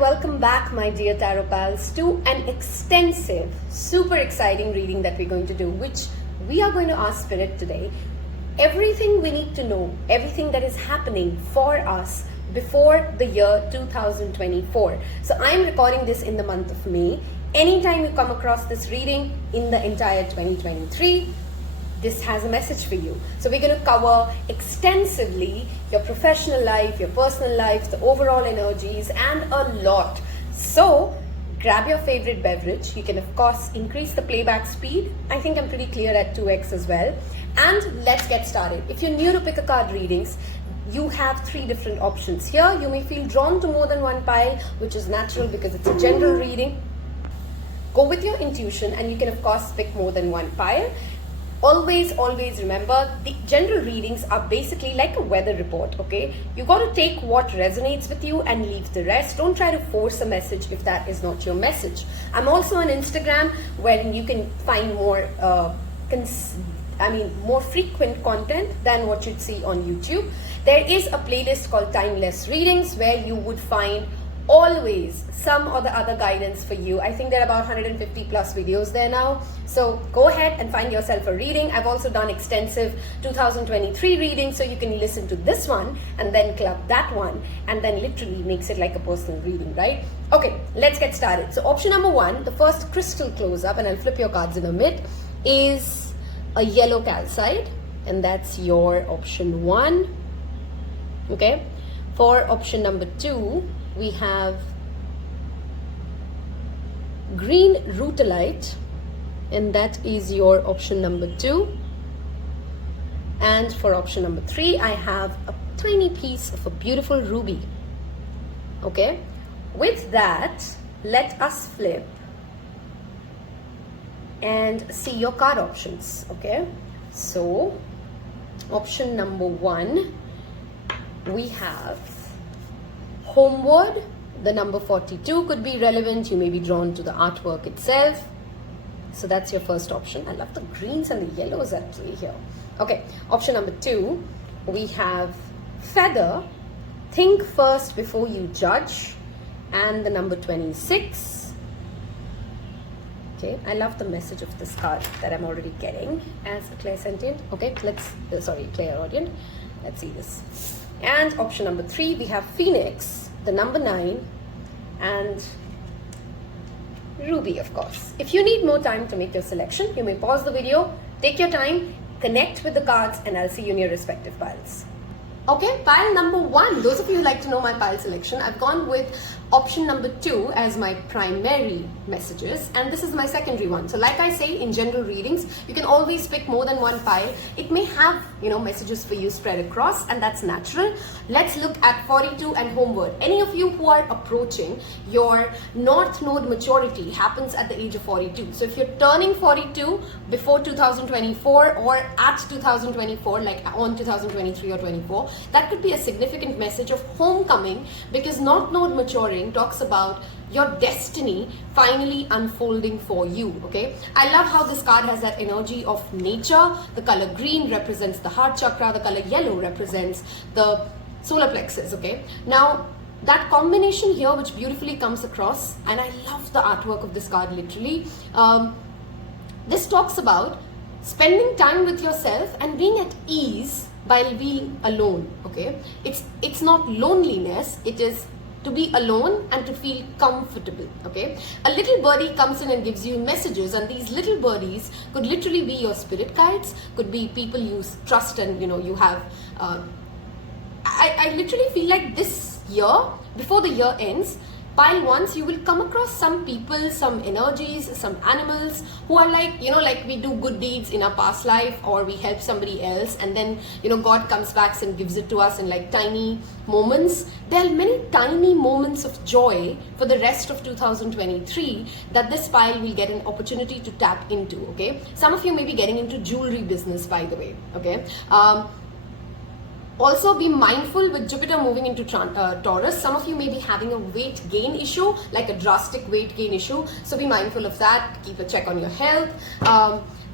Welcome back, my dear Taropals, to an extensive, super exciting reading that we're going to do, which we are going to ask Spirit today everything we need to know, everything that is happening for us before the year 2024. So I'm recording this in the month of May. Anytime you come across this reading in the entire 2023, this has a message for you. So we're going to cover extensively your professional life, your personal life, the overall energies, and a lot. So grab your favorite beverage. You can of course increase the playback speed. I think I'm pretty clear at 2x as well. And let's get started. If you're new to pick a card readings, you have 3 different options here. You may feel drawn to more than one pile, which is natural because it's a general reading. Go with your intuition and you can of course pick more than one pile. Always remember, the general readings are basically like a weather report, okay? You got to take what resonates with you and leave the rest. Don't try to force a message if that is not your message. I'm also on Instagram, where you can find more more frequent content than what you'd see on YouTube. There is a playlist called Timeless Readings, where you would find always some or the other guidance for you. I think there are about 150 plus videos there now. So go ahead and find yourself a reading. I've also done extensive 2023 readings, so you can listen to this one and then club that one, and then literally makes it like a personal reading, right? Okay, let's get started. So option number 1, the first crystal close up, and I'll flip your cards in a bit, is a yellow calcite, and that's your option 1. Okay, for option number 2, we have green Rutilated, and that is your option number 2. And for option number 3, I have a tiny piece of a beautiful ruby. Okay, with that, let us flip and see your card options. Okay, so option number 1, we have homeward. The number 42 could be relevant. You may be drawn to the artwork itself. So that's your first option. I love the greens and the yellows actually here. Okay, option number 2, we have feather, think first before you judge, and the number 26. Okay, I love the message of this card that I'm already getting as a clairsentient. Okay, clairaudient. Let's see this. And option number 3, we have Phoenix, the number 9, and ruby, of course. If you need more time to make your selection, you may pause the video, take your time, connect with the cards, and I'll see you in your respective piles. Okay, pile number 1. Those of you who like to know my pile selection, I've gone with option number 2 as my primary messages, and this is my secondary one. So like I say, in general readings, you can always pick more than one pile. It may have, messages for you spread across, and that's natural. Let's look at 42 and homeward. Any of you who are approaching your North Node maturity happens at the age of 42. So if you're turning 42 before 2024 or at 2024, like on 2023 or 24, that could be a significant message of homecoming, because North Node maturing talks about your destiny finally unfolding for you. Okay, I love how this card has that energy of nature. The color green represents the heart chakra, the color yellow represents the solar plexus. Okay, now that combination here, which beautifully comes across, and I love the artwork of this card literally. This talks about spending time with yourself and being at ease while being alone. Okay, it's not loneliness, it is to be alone and to feel comfortable. Okay, a little birdie comes in and gives you messages, and these little birdies could literally be your spirit guides, could be people you trust, and you have I literally feel like this year, before the year ends, pile once, you will come across some people, some energies, some animals who are like, like we do good deeds in our past life, or we help somebody else, and then, God comes back and gives it to us in like tiny moments. There are many tiny moments of joy for the rest of 2023 that this pile will get an opportunity to tap into. Okay, some of you may be getting into jewelry business, by the way. Okay, Also be mindful with Jupiter moving into Taurus. Some of you may be having a weight gain issue, like a drastic weight gain issue. So be mindful of that. Keep a check on your health.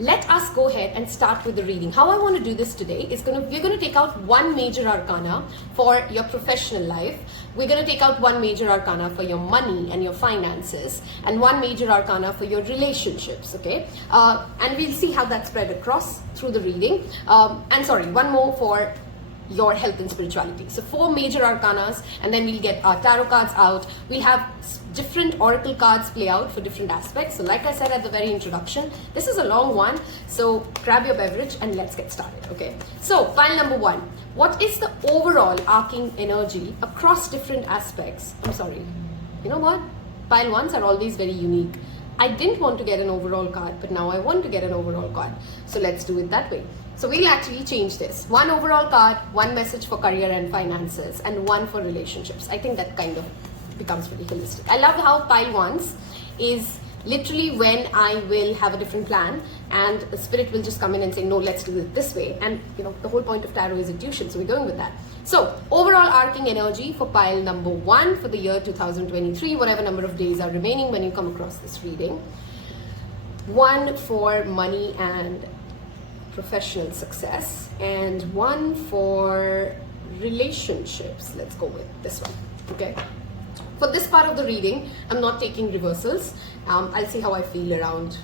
Let us go ahead and start with the reading. How I want to do this today is we're going to take out one major arcana for your professional life. We're going to take out one major arcana for your money and your finances, and one major arcana for your relationships, okay? And we'll see how that's spread across through the reading. And sorry, one more for your health and spirituality. So 4 major arcanas, and then we'll get our tarot cards out. We'll have different oracle cards play out for different aspects. So like I said at the very introduction, this is a long one, so grab your beverage and let's get started, okay? So pile number 1, what is the overall arcing energy across different aspects? I'm sorry, you know what? Pile 1s are always very unique. I didn't want to get an overall card, but now I want to get an overall card. So let's do it that way. So we'll actually change this. 1 overall card, 1 message for career and finances, and 1 for relationships. I think that kind of becomes pretty holistic. I love how pile 1s is literally when I will have a different plan and the spirit will just come in and say, no, let's do it this way. And you know, the whole point of tarot is intuition, so we're going with that. So overall arcing energy for pile number 1 for the year 2023, whatever number of days are remaining when you come across this reading. 1 for money and professional success, and 1 for relationships. Let's go with this one, okay? For this part of the reading, I'm not taking reversals. I'll see how I feel around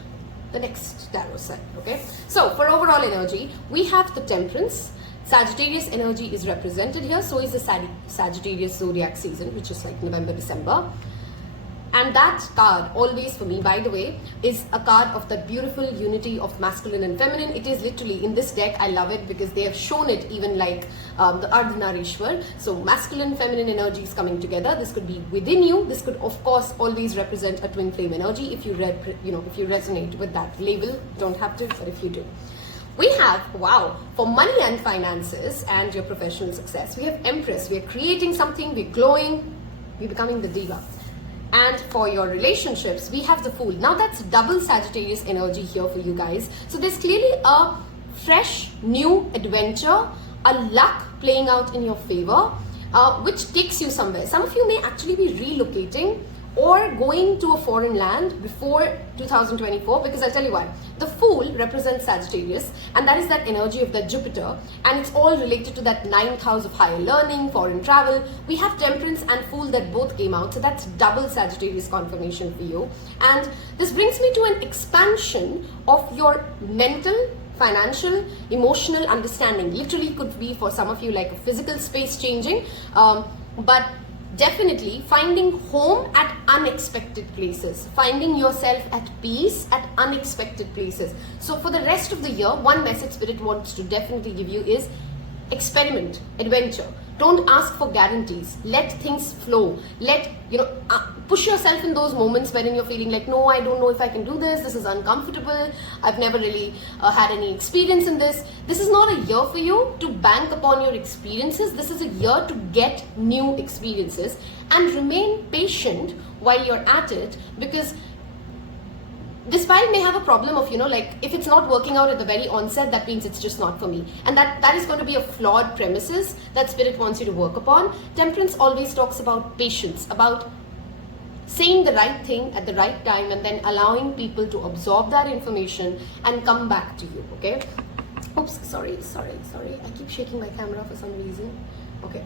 the next tarot set, okay? So for overall energy, we have the Temperance. Sagittarius energy is represented here, so is the Sagittarius zodiac season, which is like November, December. And that card, always for me, by the way, is a card of that beautiful unity of masculine and feminine. It is literally, in this deck, I love it because they have shown it even like the Ardhanarishwar. So masculine, feminine energies coming together. This could be within you. This could, of course, always represent a twin flame energy. If you resonate with that label, don't have to, but if you do. We have, wow, for money and finances and your professional success, we have Empress. We are creating something, we're glowing, we're becoming the diva. And for your relationships, we have the Fool. Now that's double Sagittarius energy here for you guys. So there's clearly a fresh, new adventure, a luck playing out in your favor, which takes you somewhere. Some of you may actually be relocating or going to a foreign land before 2024, because I'll tell you why. The Fool represents Sagittarius, and that is that energy of that Jupiter, and it's all related to that 9th house of higher learning, foreign travel. We have Temperance and Fool that both came out, so that's double Sagittarius confirmation for you. And this brings me to an expansion of your mental, financial, emotional understanding. Literally could be for some of you like a physical space changing, but definitely finding home at unexpected places, finding yourself at peace at unexpected places. So for the rest of the year, one message Spirit wants to definitely give you is experiment, adventure. Don't ask for guarantees. Let things flow. Push yourself in those moments wherein you're feeling like, no, I don't know if I can do this. This is uncomfortable. I've never really had any experience in this. This is not a year for you to bank upon your experiences. This is a year to get new experiences and remain patient while you're at it, because this pile may have a problem of, if it's not working out at the very onset, that means it's just not for me. And that is going to be a flawed premises that Spirit wants you to work upon. Temperance always talks about patience, about saying the right thing at the right time and then allowing people to absorb that information and come back to you, okay? Oops, sorry. I keep shaking my camera for some reason. Okay.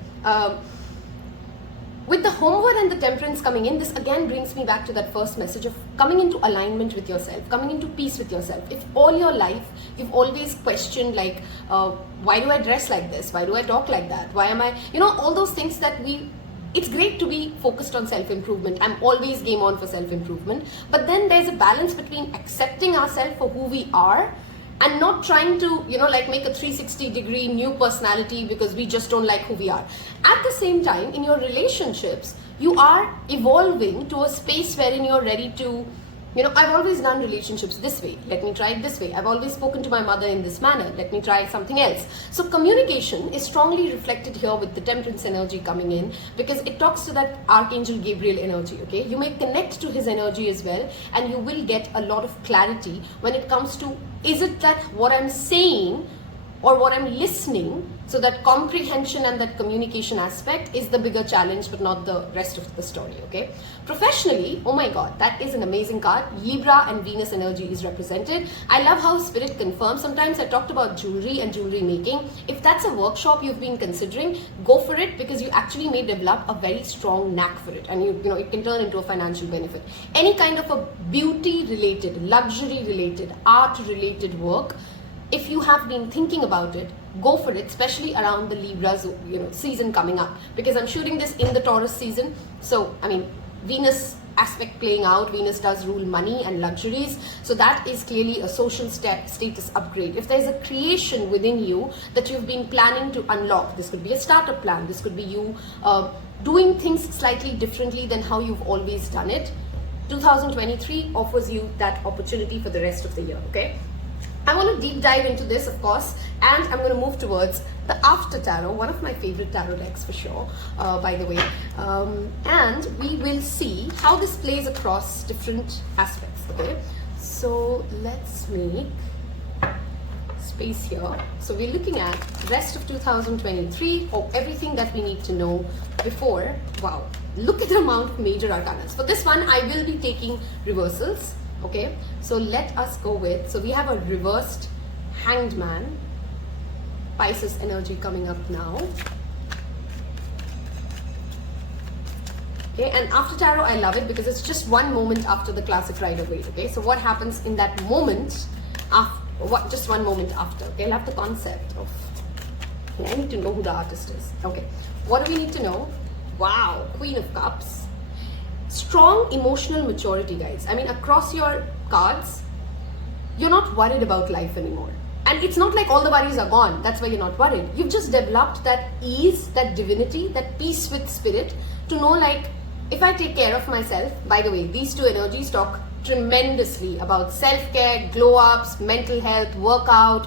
With the Homeward and the Temperance coming in, this again brings me back to that first message of coming into alignment with yourself, coming into peace with yourself. If all your life you've always questioned like, why do I dress like this? Why do I talk like that? Why am I, all those things that it's great to be focused on self-improvement. I'm always game on for self-improvement. But then there's a balance between accepting ourselves for who we are and not trying to, make a 360-degree new personality because we just don't like who we are. At the same time, in your relationships, you are evolving to a space wherein you're ready to, I've always done relationships this way. Let me try it this way. I've always spoken to my mother in this manner. Let me try something else. So communication is strongly reflected here with the Temperance energy coming in, because it talks to that Archangel Gabriel energy, okay? You may connect to his energy as well, and you will get a lot of clarity when it comes to, is it that what I'm saying or what I'm listening. So that comprehension and that communication aspect is the bigger challenge, but not the rest of the story, okay? Professionally, oh my God, that is an amazing card. Libra and Venus energy is represented. I love how Spirit confirms. Sometimes I talked about jewelry and jewelry making. If that's a workshop you've been considering, go for it, because you actually may develop a very strong knack for it, and you know it can turn into a financial benefit. Any kind of a beauty related, luxury related, art related work, if you have been thinking about it, go for it, especially around the Libra's season coming up, because I'm shooting this in the Taurus season. So I mean, Venus aspect playing out. Venus does rule money and luxuries, so that is clearly a social status upgrade. If there's a creation within you that you've been planning to unlock, this could be a startup plan, this could be you doing things slightly differently than how you've always done it. 2023 offers you that opportunity for the rest of the year, okay? I want to deep dive into this, of course, and I'm going to move towards the After Tarot, one of my favorite tarot decks for sure, by the way. And we will see how this plays across different aspects, okay? So let's make space here. So we're looking at rest of 2023, or everything that we need to know before. Wow, look at the amount of major arcana. For this one, I will be taking reversals. Okay, so let us go with, so we have a reversed Hanged Man, Pisces energy coming up now. Okay, and After Tarot, I love it because it's just one moment after the classic Rider-Waite. Okay, so what happens in that moment, just one moment after. Okay, I'll have the concept of, I need to know who the artist is. Okay, what do we need to know? Wow, Queen of Cups. Strong emotional maturity, guys. I mean, across your cards, you're not worried about life anymore. And it's not like all the worries are gone. That's why you're not worried. You've just developed that ease, that divinity, that peace with spirit to know, like, if I take care of myself. By the way, these two energies talk tremendously about self-care, glow-ups, mental health, workout,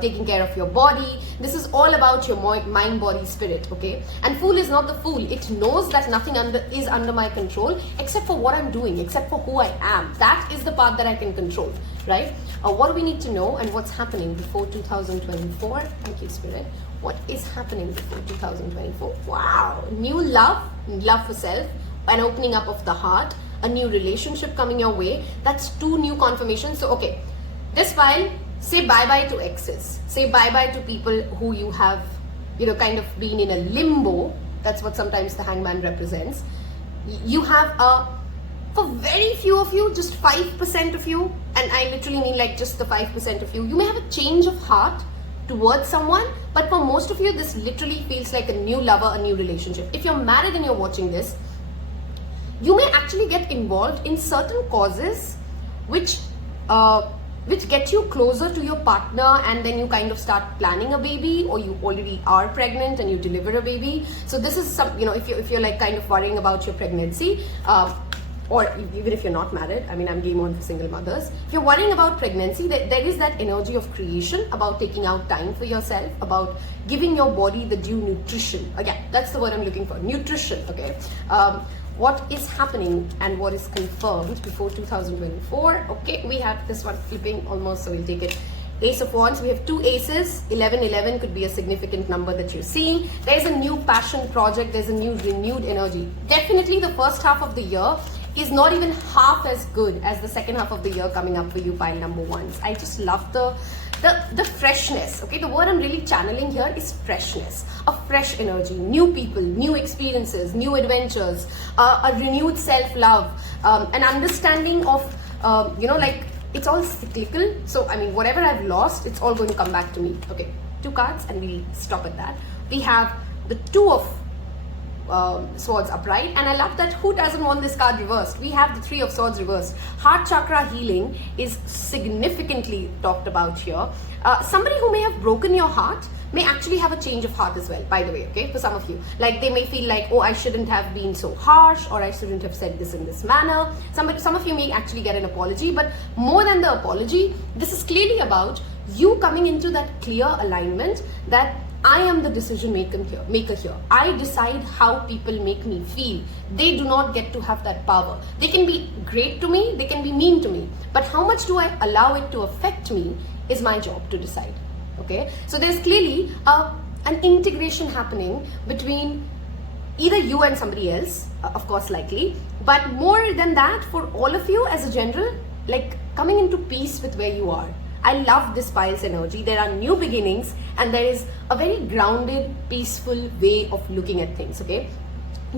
taking care of your body. This is all about your mind, body, spirit, okay? And Fool is not the fool. It knows that nothing is under my control except for what I'm doing, except for who I am. That is the part that I can control, right? What do we need to know and what's happening before 2024? Thank you, Spirit. What is happening before 2024? Wow, new love for self, an opening up of the heart, a new relationship coming your way. That's two new confirmations. So, okay, this while, say bye-bye to exes. Say bye-bye to people who you have, kind of been in a limbo. That's what sometimes the Hangman represents. You have for very few of you, just 5% of you, and I literally mean like just the 5% of you, you may have a change of heart towards someone, but for most of you, this literally feels like a new lover, a new relationship. If you're married and you're watching this, you may actually get involved in certain causes which get you closer to your partner, and then you kind of start planning a baby, or you already are pregnant and you deliver a baby. So this is some, if you're like kind of worrying about your pregnancy, or even if you're not married, I mean, I'm game on for single mothers. If you're worrying about pregnancy, there is that energy of creation, about taking out time for yourself, about giving your body the due nutrition. Again, that's the word I'm looking for, nutrition, okay? What is happening and what is confirmed before 2024? Okay, we have this one flipping almost, so we'll take it. Ace of Wands, we have two aces. 11 could be a significant number that you're seeing. There's a new passion project, there's a new renewed energy. Definitely the first half of the year is not even half as good as the second half of the year coming up for you, pile number ones. I just love the freshness, okay? The word I'm really channeling here is freshness, a fresh energy, new people, new experiences, new adventures, a renewed self-love, an understanding of, like, it's all cyclical. So, I mean, whatever I've lost, it's all going to come back to me. Okay, two cards and we'll stop at that. We have the Two of Swords upright, and I love that who doesn't want this card reversed. We have the Three of Swords reversed. Heart chakra healing is significantly talked about here. Somebody who may have broken your heart may actually have a change of heart as well, by the way, okay, for some of you. Like, they may feel like, oh, I shouldn't have been so harsh, or I shouldn't have said this in this manner. Some of you may actually get an apology, but more than the apology, this is clearly about you coming into that clear alignment that I am the decision maker here. I decide how people make me feel. They do not get to have that power. They can be great to me, they can be mean to me, but how much do I allow it to affect me is my job to decide. okay? So there's clearly an integration happening between either you and somebody else, of course, likely, but more than that, for all of you as a general, like coming into peace with where you are. I love this pile's energy. There are new beginnings and there is a very grounded, peaceful way of looking at things, okay?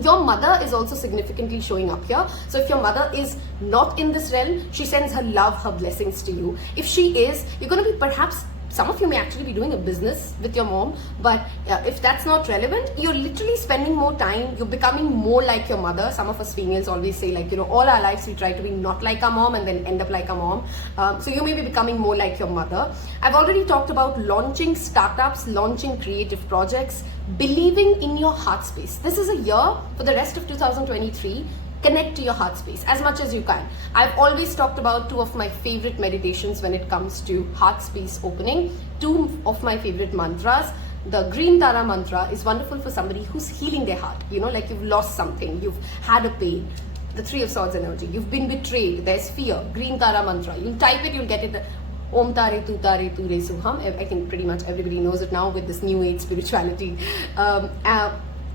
Your mother is also significantly showing up here. So if your mother is not in this realm, she sends her love, her blessings to you. If she is, you're going to be perhaps, some of you may actually be doing a business with your mom, but if that's not relevant, you're literally spending more time, you're becoming more like your mother. Some of us females always say, like, you know, all our lives we try to be not like our mom and then end up like our mom. So you may be becoming more like your mother. I've already talked about launching startups, launching creative projects, believing in your heart space. This is a year for the rest of 2023. Connect to your heart space as much as you can. I've always talked about two of my favorite meditations when it comes to heart space opening. Two of my favorite mantras. The Green Tara mantra is wonderful for somebody who's healing their heart. You know, like you've lost something, you've had a pain. The Three of Swords energy, you've been betrayed, there's fear. Green Tara mantra, you'll type it, you'll get it. Om Tare Tu Tare Tu Re Suham. I think pretty much everybody knows it now with this new age spirituality.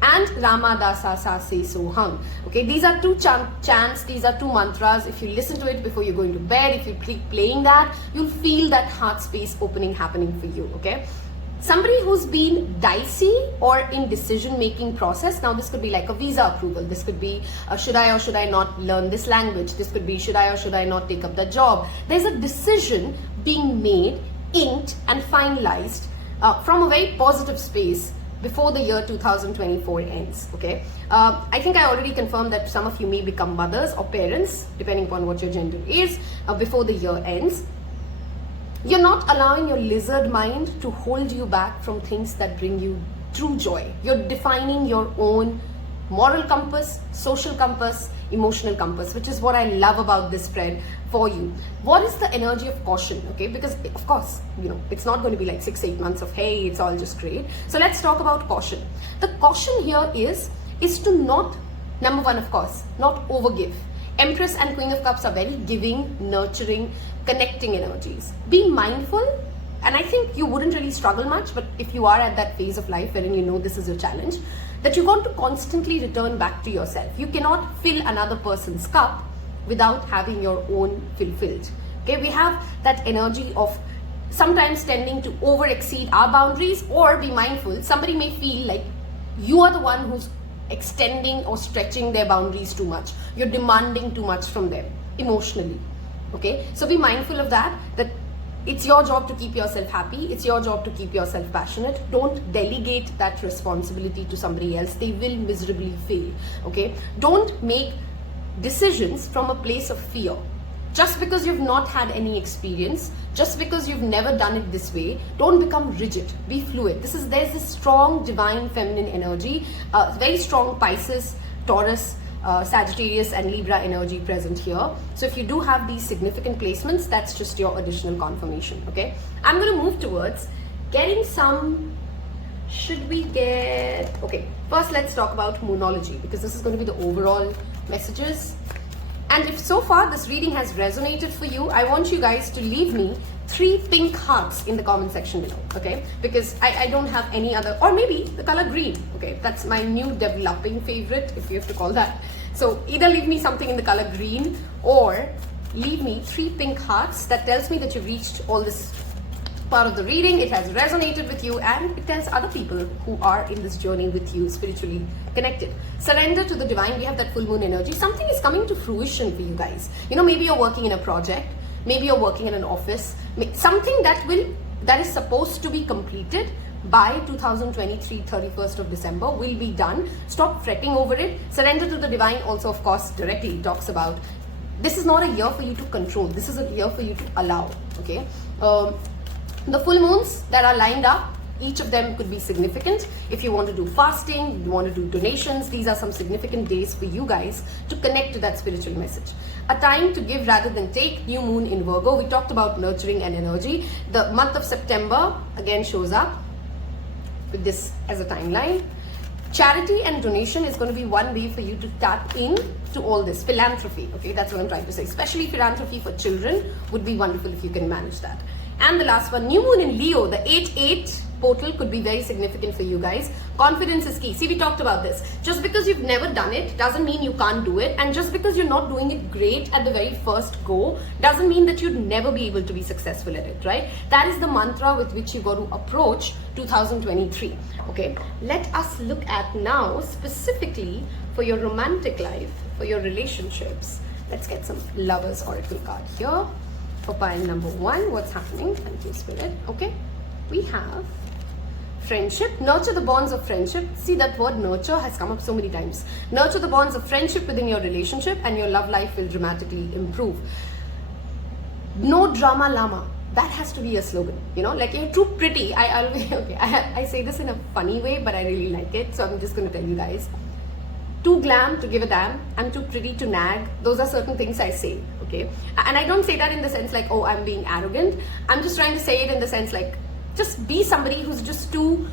And Ramadasa Sa Se Soham. Okay, these are two chants, these are two mantras. If you listen to it before you're going to bed, if you keep playing that, you'll feel that heart space opening happening for you, okay? Somebody who's been dicey or in decision making process, now this could be like a visa approval, this could be should I or should I not learn this language, this could be should I or should I not take up the job. There's a decision being made, inked and finalized from a very positive space before the year 2024 ends, okay? I think I already confirmed that some of you may become mothers or parents, depending upon what your gender is, before the year ends. You're not allowing your lizard mind to hold you back from things that bring you true joy. You're defining your own moral compass, social compass, emotional compass, which is what I love about this spread for you. What is the energy of caution, okay? Because of course, you know, it's not going to be like 6-8 months of, hey, it's all just great. So let's talk about caution. The caution here is to not, number one, of course, not overgive. Empress and Queen of Cups are very giving, nurturing, connecting energies. Be mindful, and I think you wouldn't really struggle much, but if you are at that phase of life wherein you know this is a challenge, that you want to constantly return back to yourself. You cannot fill another person's cup without having your own fulfilled. Okay, we have that energy of sometimes tending to over exceed our boundaries, or be mindful. Somebody may feel like you are the one who's extending or stretching their boundaries too much. You're demanding too much from them emotionally. Okay, so be mindful of that, that it's your job to keep yourself happy. It's your job to keep yourself passionate. Don't delegate that responsibility to somebody else. They will miserably fail. Okay, don't make decisions from a place of fear. Just because you've not had any experience, just because you've never done it this way, don't become rigid. Be fluid. There's this strong divine feminine energy, very strong Pisces, Taurus, Sagittarius and Libra energy present here. So if you do have these significant placements, that's just your additional confirmation, okay? I'm going to move towards getting some, okay, first let's talk about Moonology, because this is going to be the overall messages. And if so far this reading has resonated for you, I want you guys to leave me 3 pink hearts in the comment section below, okay? Because I don't have any other, or maybe the color green, okay? That's my new developing favorite, if you have to call that. So either leave me something in the color green or leave me 3 pink hearts. That tells me that you've reached all this part of the reading, it has resonated with you, and it tells other people who are in this journey with you, spiritually connected. Surrender to the divine. We have that full moon energy. Something is coming to fruition for you guys. You know, maybe you're working in a project, maybe you're working in an office, something that is supposed to be completed by 2023 31st of December will be done. Stop fretting over it. Surrender to the divine also, of course, directly talks about this is not a year for you to control. This is a year for you to allow, okay? The full moons that are lined up, each of them could be significant. If you want to do fasting, you want to do donations, these are some significant days for you guys to connect to that spiritual message. A time to give rather than take, new moon in Virgo. We talked about nurturing and energy. The month of September again shows up with this as a timeline. Charity and donation is going to be one way for you to tap in to all this. Philanthropy, okay, that's what I'm trying to say. Especially philanthropy for children would be wonderful if you can manage that. And the last one, new moon in Leo, the 8-8 portal could be very significant for you guys. Confidence is key. See, we talked about this. Just because you've never done it doesn't mean you can't do it. And just because you're not doing it great at the very first go doesn't mean that you'd never be able to be successful at it, right? That is the mantra with which you got to approach 2023. Okay, let us look at now specifically for your romantic life, for your relationships. Let's get some Lovers Oracle card here. For pile number 1, what's happening? Thank you, Spirit. Okay, we have friendship. Nurture the bonds of friendship. See, that word nurture has come up so many times. Nurture the bonds of friendship within your relationship and your love life will dramatically improve. No drama llama. That has to be a slogan, you know, like you're too pretty. I say this in a funny way, but I really like it. So I'm just going to tell you guys. Too glam to give a damn. I'm too pretty to nag. Those are certain things I say, okay? And I don't say that in the sense like, oh, I'm being arrogant. I'm just trying to say it in the sense like, just be somebody who's just too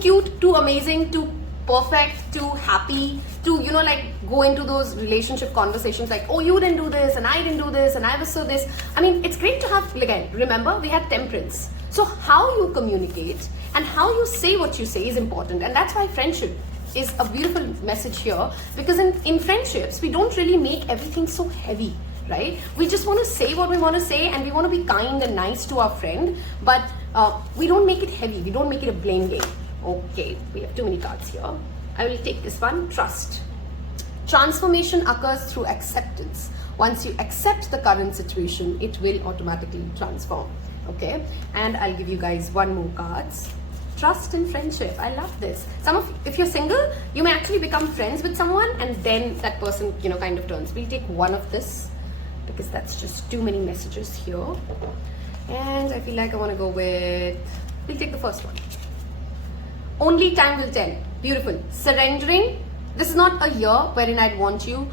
cute, too amazing, too perfect, too happy, to, you know, like go into those relationship conversations like, oh, you didn't do this and I didn't do this and I was so this. I mean, it's great to have, again, remember we had temperance. So how you communicate and how you say what you say is important. And that's why friendship is a beautiful message here, because in friendships, we don't really make everything so heavy, right? We just want to say what we want to say and we want to be kind and nice to our friend, but we don't make it heavy. We don't make it a blame game. Okay, we have too many cards here. I will take this one, trust. Transformation occurs through acceptance. Once you accept the current situation, it will automatically transform. Okay, and I'll give you guys one more cards. Trust in friendship. I love this. If you're single, you may actually become friends with someone and then that person, you know, kind of turns. We'll take one of this because that's just too many messages here. And I feel like I want to go with, we'll take the first one. Only time will tell. Beautiful. Surrendering. This is not a year wherein I'd want you,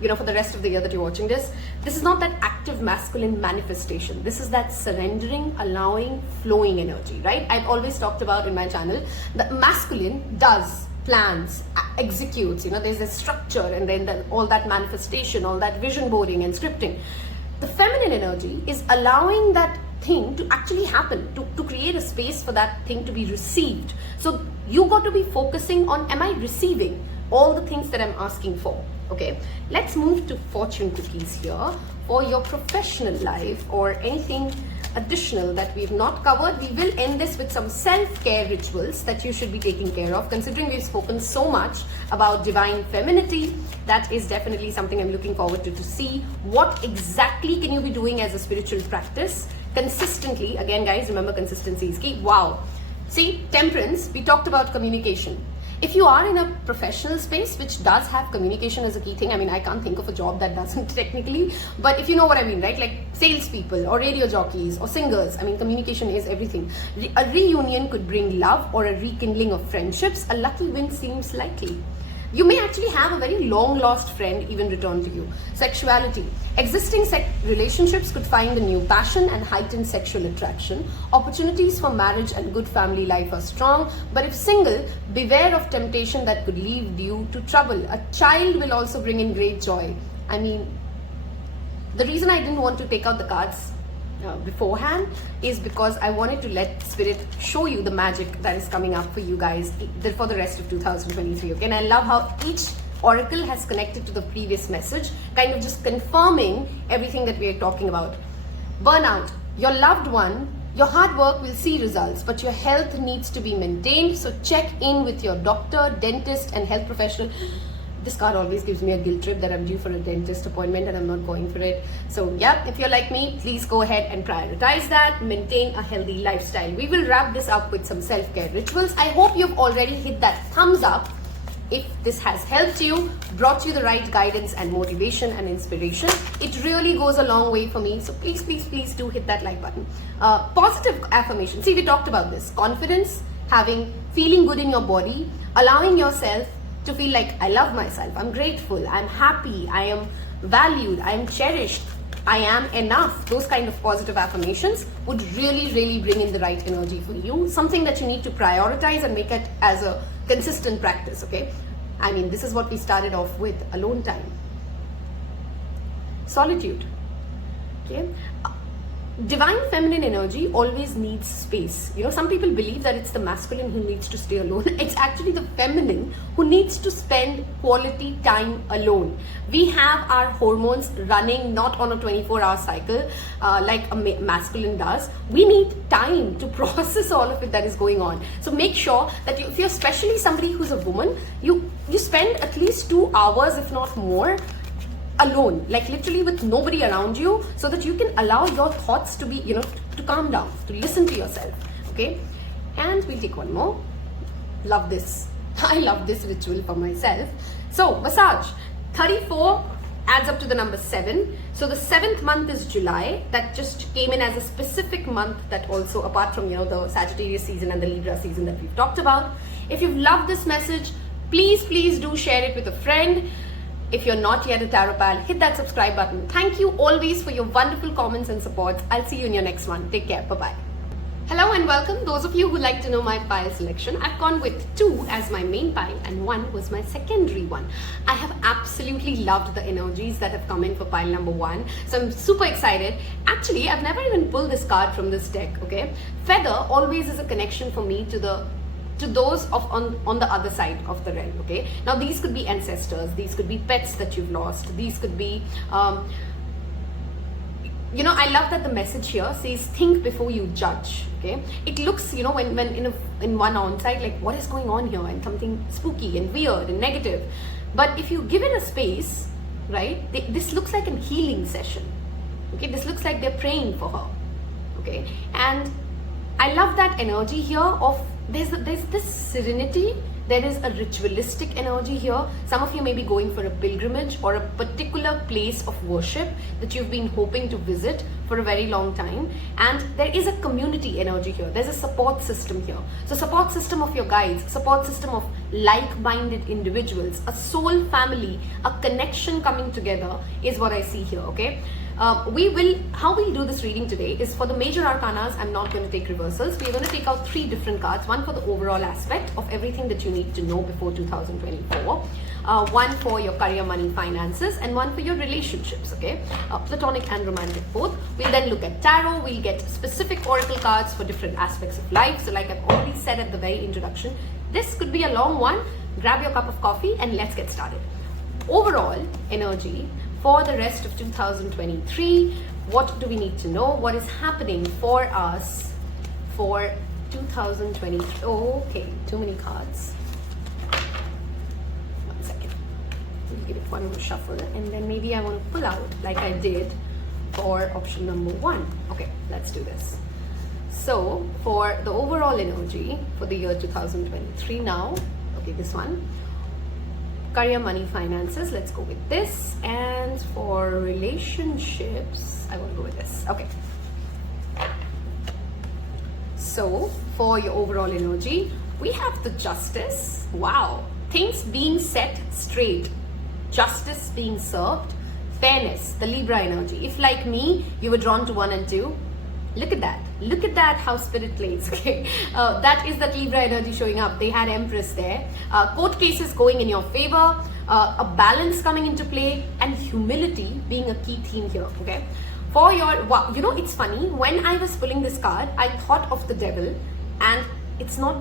you know, for the rest of the year that you're watching this. This is not that active masculine manifestation. This is that surrendering, allowing, flowing energy, right? I've always talked about in my channel, the masculine does, plans, executes, you know, there's a structure and then all that manifestation, all that vision boarding and scripting. The feminine energy is allowing that thing to actually happen, to create a space for that thing to be received. So you got to be focusing on, am I receiving all the things that I'm asking for? Okay, let's move to fortune cookies here for your professional life or anything additional that we've not covered. We will end this with some self-care rituals that you should be taking care of. Considering we've spoken so much about divine femininity, that is definitely something I'm looking forward to see. What exactly can you be doing as a spiritual practice consistently? Again, guys, remember consistency is key. Wow. See, temperance, we talked about communication. If you are in a professional space which does have communication as a key thing, I mean, I can't think of a job that doesn't technically, but if you know what I mean, right? Like salespeople or radio jockeys or singers, I mean, communication is everything. A reunion could bring love or a rekindling of friendships. A lucky win seems likely. You may actually have a very long lost friend even return to you. Sexuality. Existing relationships could find a new passion and heightened sexual attraction. Opportunities for marriage and good family life are strong. But if single, beware of temptation that could lead you to trouble. A child will also bring in great joy. I mean, the reason I didn't want to take out the cards beforehand is because I wanted to let Spirit show you the magic that is coming up for you guys for the rest of 2023. Okay, and I love how each oracle has connected to the previous message, kind of just confirming everything that we are talking about. Burnout. Your loved one, your hard work will see results, but your health needs to be maintained. So check in with your doctor, dentist, and health professional. This card always gives me a guilt trip that I'm due for a dentist appointment and I'm not going for it. So yeah, if you're like me, please go ahead and prioritize that. Maintain a healthy lifestyle. We will wrap this up with some self-care rituals. I hope you've already hit that thumbs up if this has helped you, brought you the right guidance and motivation and inspiration. It really goes a long way for me. So please, please, please do hit that like button. Positive affirmation. See, we talked about this. Confidence, feeling good in your body, allowing yourself to feel like I love myself, I'm grateful, I'm happy, I am valued, I am cherished, I am enough. Those kind of positive affirmations would really, really bring in the right energy for you. Something that you need to prioritize and make it as a consistent practice, okay? I mean, this is what we started off with, alone time. Solitude, okay? Divine feminine energy always needs space. You know, some people believe that it's the masculine who needs to stay alone. It's actually the feminine who needs to spend quality time alone. We have our hormones running not on a 24-hour cycle like a masculine does. We need time to process all of it that is going on. So make sure that if you're especially somebody who's a woman, you spend at least 2 hours, if not more, alone, like literally with nobody around you, so that you can allow your thoughts to be, you know, to calm down, to listen to yourself. Okay, and we'll take one more. Love this. I love this ritual for myself. So massage 34 adds up to the number 7. So the 7th month is July. That just came in as a specific month that also, apart from, you know, the Sagittarius season and the Libra season that we've talked about. If you've loved this message, please do share it with a friend. If you're not yet a Tarot Pal, hit that subscribe button. Thank you always for your wonderful comments and support. I'll see you in your next one. Take care. Bye-bye. Hello and welcome. Those of you who like to know my pile selection, I've gone with 2 as my main pile and 1 was my secondary one. I have absolutely loved the energies that have come in for pile number 1. So I'm super excited. Actually, I've never even pulled this card from this deck, okay? Feather always is a connection for me to those on the other side of the realm. Okay, now these could be ancestors, these could be pets that you've lost, these could be you know, I love that the message here says think before you judge. Okay, it looks, you know, when in one onside, like what is going on here, and something spooky and weird and negative, but if you give it a space, right, this looks like a healing session. Okay, this looks like they're praying for her. Okay, and I love that energy here of there's this serenity, there is a ritualistic energy here. Some of you may be going for a pilgrimage or a particular place of worship that you've been hoping to visit for a very long time, and there is a community energy here. There's a support system here. So support system of your guides, support system of like-minded individuals, a soul family, a connection coming together is what I see here. Okay, how we'll do this reading today is for the major arcanas. I'm not going to take reversals. We're going to take out 3 different cards, one for the overall aspect of everything that you need to know before 2024, one for your career, money, finances, and one for your relationships. Okay, platonic and romantic both. We'll then look at tarot. We'll get specific oracle cards for different aspects of life. So like I've already said at the very introduction, this could be a long one. Grab your cup of coffee and let's get started. Overall energy for the rest of 2023, what do we need to know? What is happening for us for 2023? Okay, too many cards. 1 second. We'll give it one more shuffle, and then maybe I want to pull out like I did for option number 1. Okay, let's do this. So for the overall energy for the year 2023 now, okay, this one. Career, money, finances, let's go with this. And for relationships, I want to go with this. Okay. So for your overall energy, we have the Justice. Wow. Things being set straight. Justice being served. Fairness, the Libra energy. If like me, you were drawn to 1 and 2, look at that. Look at that, how spirit plays. Okay, that is that Libra energy showing up. They had Empress there. Court cases going in your favor, a balance coming into play, and humility being a key theme here. Okay, for your, you know, it's funny, when I was pulling this card, I thought of the devil, and it's not,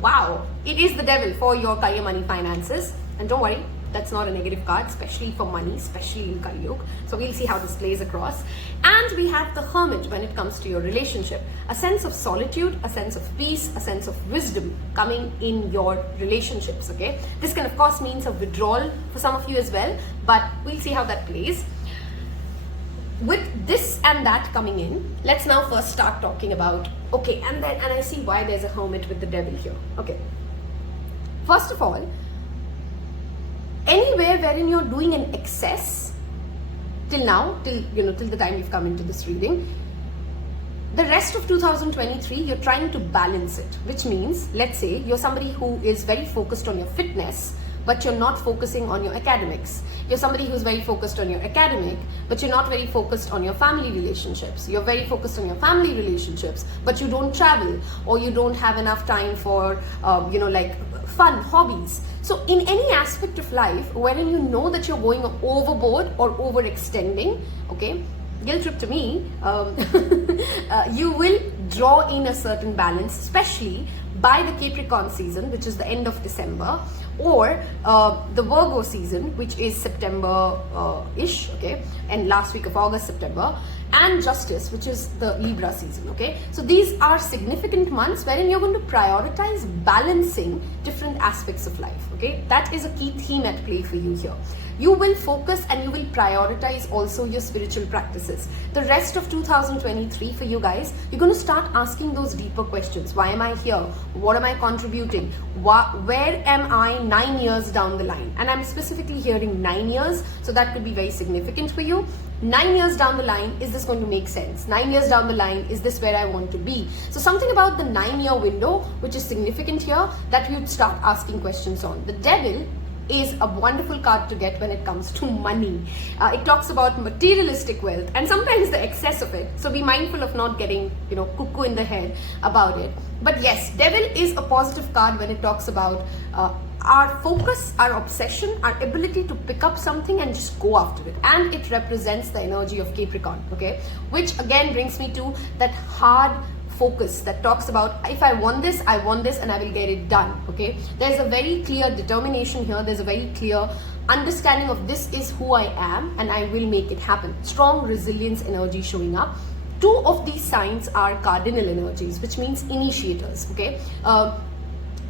wow, it is the devil for your career, money, finances. And don't worry, that's not a negative card, especially for money, especially in Kali Yuga. So we'll see how this plays across. And we have the Hermit when it comes to your relationship. A sense of solitude, a sense of peace, a sense of wisdom coming in your relationships, okay? This can of course mean a withdrawal for some of you as well, but we'll see how that plays. With this and that coming in, let's now first start talking about, okay, and I see why there's a Hermit with the devil here. Okay. First of all, anywhere wherein you're doing an excess till now, till the time you've come into this reading, the rest of 2023 you're trying to balance it, which means, let's say you're somebody who is very focused on your fitness, but you're not focusing on your academics. You're somebody who's very focused on your academic, but you're not very focused on your family relationships. You're very focused on your family relationships, but you don't travel, or you don't have enough time for like fun hobbies. So in any aspect of life wherein you know that you're going overboard or overextending, okay, guilt trip to me, you will draw in a certain balance, especially by the Capricorn season, which is the end of December, or the Virgo season, which is September-ish, okay, and last week of August, September, and Justice, which is the Libra season, okay. So these are significant months wherein you're going to prioritize balancing different aspects of life, okay. That is a key theme at play for you here. You will focus and you will prioritize also your spiritual practices. The rest of 2023 for you guys, you're going to start asking those deeper questions. Why am I here? What am I contributing? Where am I 9 years down the line? And I'm specifically hearing 9 years, so that could be very significant for you. 9 years down the line, is this going to make sense? 9 years down the line, is this where I want to be? So something about the 9-year window, which is significant here, that you'd start asking questions on. The Devil is a wonderful card to get when it comes to money. It talks about materialistic wealth and sometimes the excess of it. So be mindful of not getting, cuckoo in the head about it. But yes, Devil is a positive card when it talks about our focus, our obsession, our ability to pick up something and just go after it. And it represents the energy of Capricorn, okay? Which again brings me to that hard focus that talks about, if I want this and I will get it done, okay? There's a very clear determination here. There's a very clear understanding of this is who I am and I will make it happen. Strong resilience energy showing up. 2 of these signs are cardinal energies, which means initiators, okay?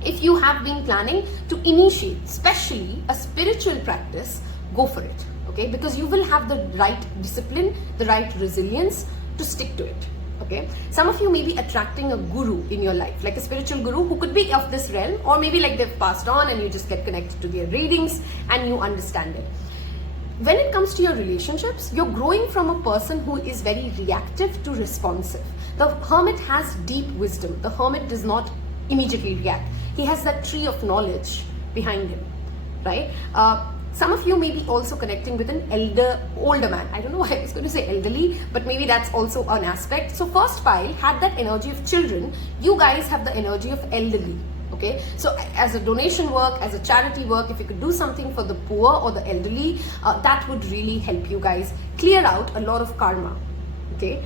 If you have been planning to initiate, especially a spiritual practice, go for it, okay? Because you will have the right discipline, the right resilience to stick to it. Okay, some of you may be attracting a guru in your life, like a spiritual guru who could be of this realm, or maybe like they've passed on and you just get connected to their readings and you understand it. When it comes to your relationships, you're growing from a person who is very reactive to responsive. The Hermit has deep wisdom. The Hermit does not immediately react. He has that tree of knowledge behind him, right? Some of you may be also connecting with an older man. I don't know why I was going to say elderly, but maybe that's also an aspect. So first pile had that energy of children. You guys have the energy of elderly. Okay, so as a donation work, as a charity work, if you could do something for the poor or the elderly, that would really help you guys clear out a lot of karma. Okay.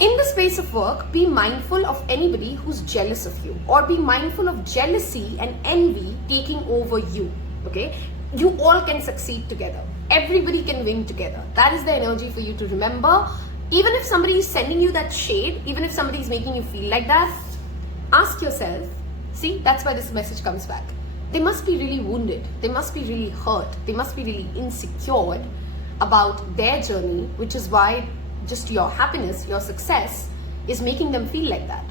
In the space of work, be mindful of anybody who's jealous of you, or be mindful of jealousy and envy taking over you. Okay. You all can succeed together. Everybody can win together. That is the energy for you to remember. Even if somebody is sending you that shade, even if somebody is making you feel like that, ask yourself, see, that's why this message comes back. They must be really wounded. They must be really hurt. They must be really insecure about their journey, which is why just your happiness, your success is making them feel like that,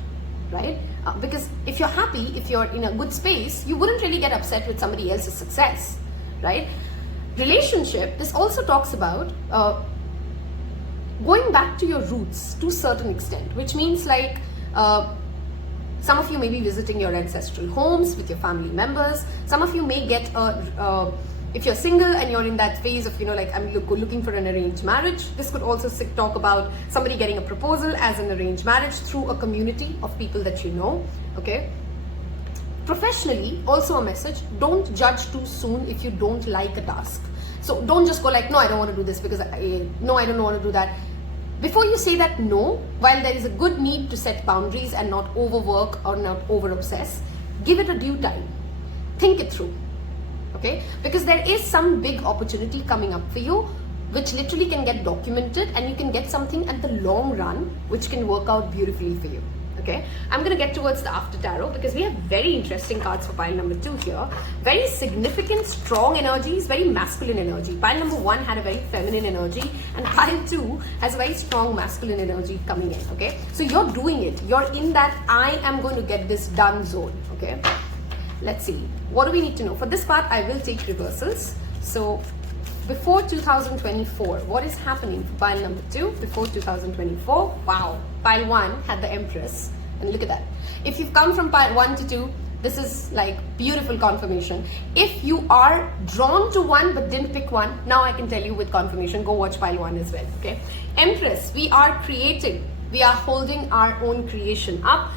right? Because if you're happy, if you're in a good space, you wouldn't really get upset with somebody else's success. Right? Relationship, this also talks about going back to your roots to a certain extent, which means like some of you may be visiting your ancestral homes with your family members. Some of you may get if you're single and you're in that phase of, like I'm looking for an arranged marriage. This could also talk about somebody getting a proposal as an arranged marriage through a community of people that you know. Okay. Professionally, also a message, don't judge too soon if you don't like a task. So don't just go like, no, I don't want to do this because no, I don't want to do that. Before you say that no, while there is a good need to set boundaries and not overwork or not over obsess, give it a due time. Think it through, okay? Because there is some big opportunity coming up for you, which literally can get documented, and you can get something at the long run, which can work out beautifully for you. Okay, I'm going to get towards the after tarot because we have very interesting cards for pile number 2 here. Very significant, strong energies, very masculine energy. Pile number 1 had a very feminine energy, and pile 2 has a very strong masculine energy coming in. Okay, so you're doing it. You're in that I am going to get this done zone. Okay, let's see. What do we need to know? For this part, I will take reversals. So before 2024, what is happening for pile number 2 before 2024? Wow, pile 1 had the Empress, and look at that. If you've come from pile 1 to 2, this is like beautiful confirmation. If you are drawn to one but didn't pick one, now I can tell you with confirmation, go watch pile 1 as well. Okay, Empress, we are creating, we are holding our own creation up.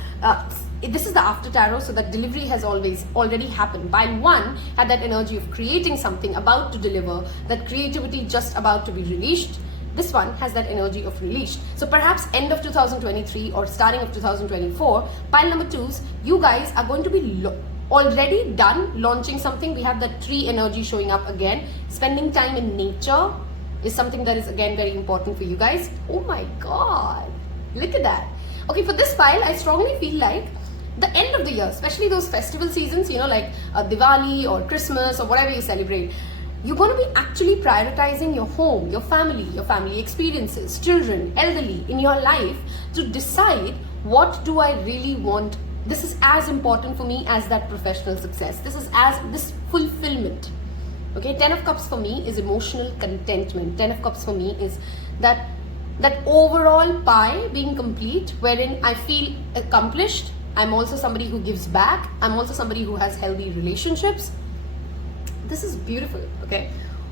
This is the after tarot, so that delivery has already happened. Pile 1 had that energy of creating something, about to deliver, that creativity just about to be released. This one has that energy of release. So perhaps end of 2023 or starting of 2024, pile number 2s, you guys are going to be already done launching something. We have that tree energy showing up again. Spending time in nature is something that is again very important for you guys. Oh my God, look at that. Okay, for this pile, I strongly feel like the end of the year, especially those festival seasons, you know, like Diwali or Christmas or whatever you celebrate, you're going to be actually prioritizing your home, your family experiences, children, elderly in your life to decide, what do I really want? This is as important for me as that professional success. This is this fulfillment. Okay, 10 of Cups for me is emotional contentment. 10 of Cups for me is that overall pie being complete, wherein I feel accomplished. I'm also somebody who gives back. I'm also somebody who has healthy relationships. This is beautiful, okay?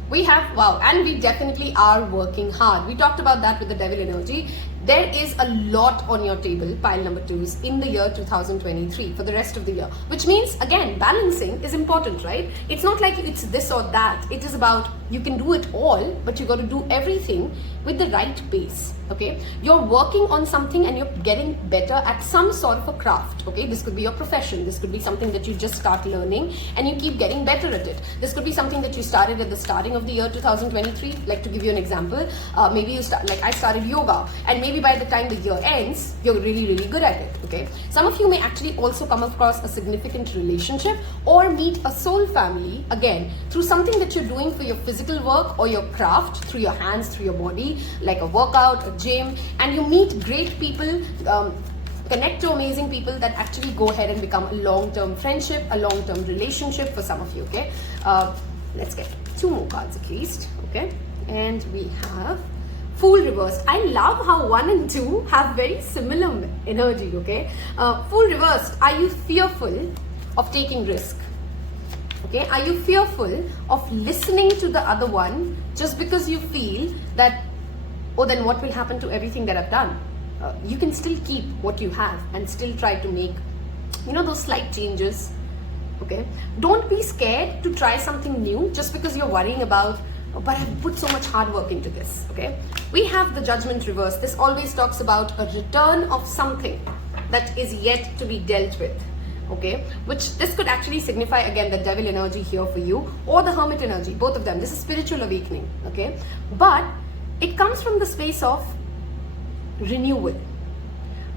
We have, wow, and we definitely are working hard. We talked about that with the devil energy. There is a lot on your table, pile number 2s, in the year 2023 for the rest of the year, which means, again, balancing is important, right? It's not like it's this or that. It is about, you can do it all, but you got to do everything with the right pace, okay? You're working on something and you're getting better at some sort of a craft, okay? This could be your profession. This could be something that you just start learning and you keep getting better at it. This could be something that you started at the starting of the year 2023. Like, to give you an example, maybe you start, like I started yoga, and maybe by the time the year ends, you're really, really good at it, okay? Some of you may actually also come across a significant relationship or meet a soul family, again, through something that you're doing for your physical work or your craft, through your hands, through your body, like a workout, a gym, and you meet great people, connect to amazing people that actually go ahead and become a long-term friendship, a long-term relationship for some of you, okay? Let's get 2 more cards at least, okay? And we have Fool reversed. I love how 1 and 2 have very similar energy, okay? Fool reversed. Are you fearful of taking risk? Okay, are you fearful of listening to the other one just because you feel that, oh, then what will happen to everything that I've done? You can still keep what you have and still try to make, you know, those slight changes, okay? Don't be scared to try something new just because you're worrying about, oh, but I've put so much hard work into this, okay? We have the Judgment reverse. This always talks about a return of something that is yet to be dealt with, okay? Which this could actually signify, again, the devil energy here for you, or the hermit energy, both of them. This is spiritual awakening, okay? But it comes from the space of renewal.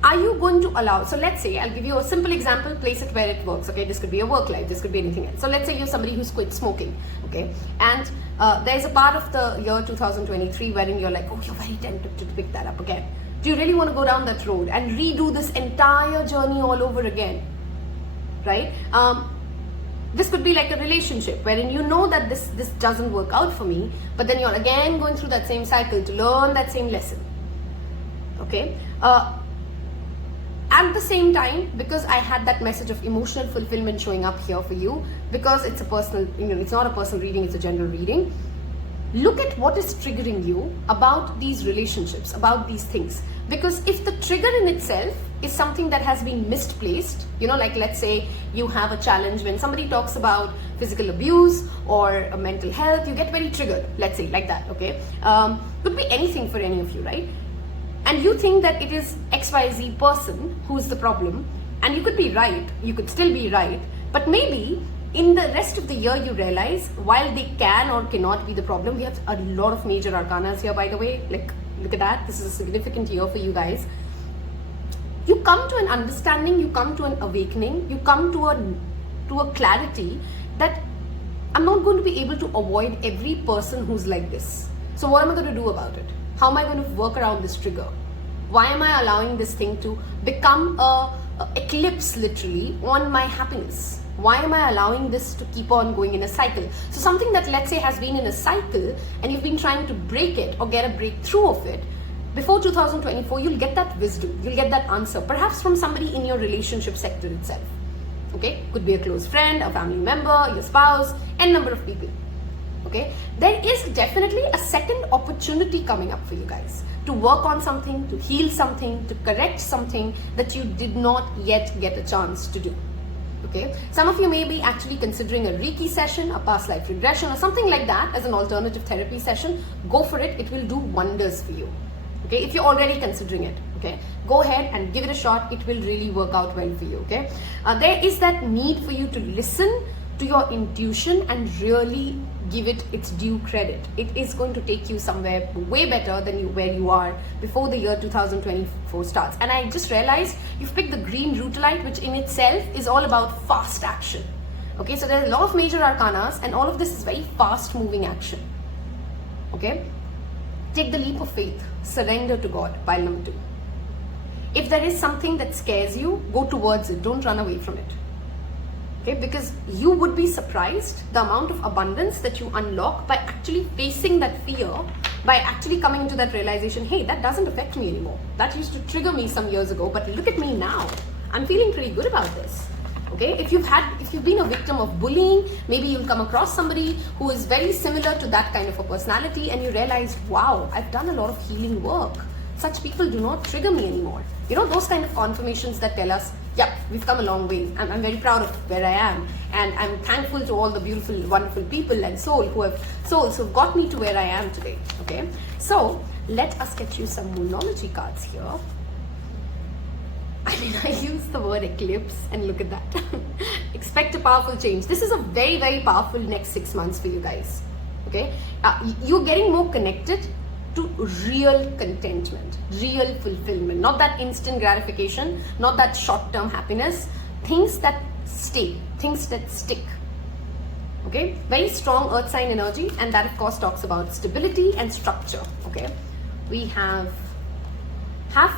Are you going to allow, so let's say, I'll give you a simple example, place it where it works, okay? This could be a work life, this could be anything else. So let's say you're somebody who's quit smoking, okay? And there's a part of the year 2023 wherein you're like, oh, you're very tempted to pick that up again. Do you really want to go down that road and redo this entire journey all over again, right? This could be like a relationship wherein you know that this doesn't work out for me, but then you're again going through that same cycle to learn that same lesson, okay? At the same time, because I had that message of emotional fulfillment showing up here for you, because it's a personal, you know, it's not a personal reading, it's a general reading. Look at what is triggering you about these relationships, about these things. Because if the trigger in itself is something that has been misplaced, you know, like let's say you have a challenge when somebody talks about physical abuse or mental health, you get very triggered, let's say like that, okay? Could be anything for any of you, right? And you think that it is XYZ person who is the problem, and you could be right, you could still be right, but maybe in the rest of the year you realize while they can or cannot be the problem, we have a lot of major arcanas here, by the way, like look at that, this is a significant year for you guys. You come to an understanding, you come to an awakening, you come to a clarity that I'm not going to be able to avoid every person who's like this. So what am I going to do about it? How am I going to work around this trigger? Why am I allowing this thing to become a eclipse literally on my happiness? Why am I allowing this to keep on going in a cycle? So something that let's say has been in a cycle and you've been trying to break it or get a breakthrough of it, before 2024, you'll get that wisdom, you'll get that answer, perhaps from somebody in your relationship sector itself. Okay, could be a close friend, a family member, your spouse, n number of people. Okay, there is definitely a second opportunity coming up for you guys to work on something, to heal something, to correct something that you did not yet get a chance to do. Okay, some of you may be actually considering a Reiki session, a past life regression, or something like that as an alternative therapy session. Go for it. It will do wonders for you. Okay, if you're already considering it, okay, go ahead and give it a shot. It will really work out well for you. Okay, there is that need for you to listen to your intuition and really give it its due credit. It is going to take you somewhere way better than where you are before the year 2024 starts. And I just realized you've picked the green Rutilated, which in itself is all about fast action. Okay, so there's a lot of major arcanas, and all of this is very fast moving action. Okay, take the leap of faith, surrender to God. Pile number 2. If there is something that scares you, go towards it. Don't run away from it. Okay, because you would be surprised the amount of abundance that you unlock by actually facing that fear, by actually coming into that realization, hey, that doesn't affect me anymore. That used to trigger me some years ago, but look at me now. I'm feeling pretty good about this. Okay, if you've been a victim of bullying, maybe you'll come across somebody who is very similar to that kind of a personality, and you realize, wow, I've done a lot of healing work. Such people do not trigger me anymore. You know, those kind of confirmations that tell us, yeah, we've come a long way. I'm very proud of where I am, and I'm thankful to all the beautiful, wonderful people and souls who've got me to where I am today. Okay, so let us get you some Moonology cards here. I mean, I use the word eclipse, and look at that. Expect a powerful change. This is a very, very powerful next 6 months for you guys. Okay, you're getting more connected to real contentment, real fulfillment, not that instant gratification, not that short-term happiness, things that stay, things that stick. Okay, very strong earth sign energy, and that of course talks about stability and structure. Okay, we have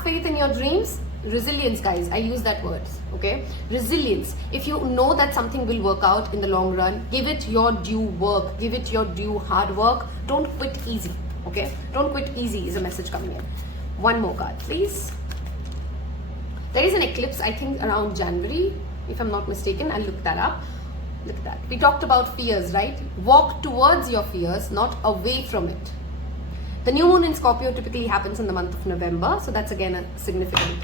faith in your dreams, resilience, guys. I use that word. Okay, resilience. If you know that something will work out in the long run, give it your due work, give it your due hard work. Don't quit easy. Okay, don't quit easy is a message coming in. One more card, please. There is an eclipse, I think around January, if I'm not mistaken. I'll look that up. Look at that. We talked about fears, right? Walk towards your fears, not away from it. The new moon in Scorpio typically happens in the month of November, so that's again a significant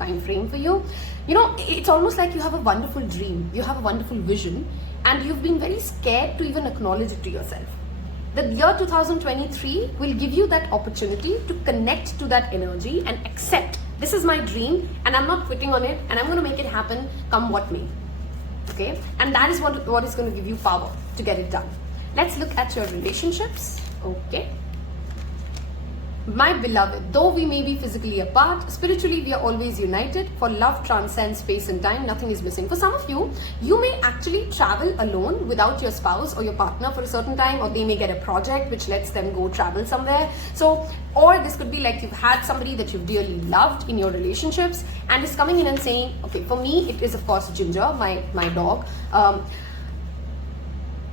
time frame for you. You know, it's almost like you have a wonderful dream, you have a wonderful vision, and you've been very scared to even acknowledge it to yourself. The year 2023 will give you that opportunity to connect to that energy and accept, this is my dream and I'm not quitting on it, and I'm going to make it happen come what may. Okay, and that is what is going to give you power to get it done. Let's look at your relationships. Okay, my beloved, though we may be physically apart, spiritually we are always united. For love transcends space and time, nothing is missing. For some of you, you may actually travel alone without your spouse or your partner for a certain time, or they may get a project which lets them go travel somewhere. So, or this could be like you've had somebody that you've dearly loved in your relationships and is coming in and saying, okay, for me it is of course Ginger, my dog,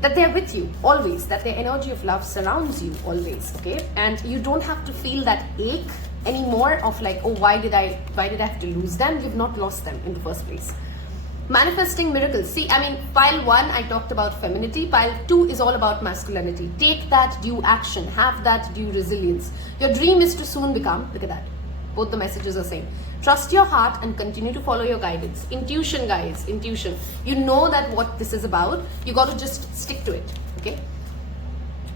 that they're with you always, that their energy of love surrounds you always. Okay, and you don't have to feel that ache anymore of like, oh, why did I have to lose them? You've not lost them in the first place. Manifesting miracles. See, I mean, pile 1 I talked about femininity, pile 2 is all about masculinity. Take that due action, have that due resilience. Your dream is to soon become, look at that, both the messages are same. Trust your heart and continue to follow your guidance. Intuition, guys, intuition. You know that what this is about. You got to just stick to it. Okay.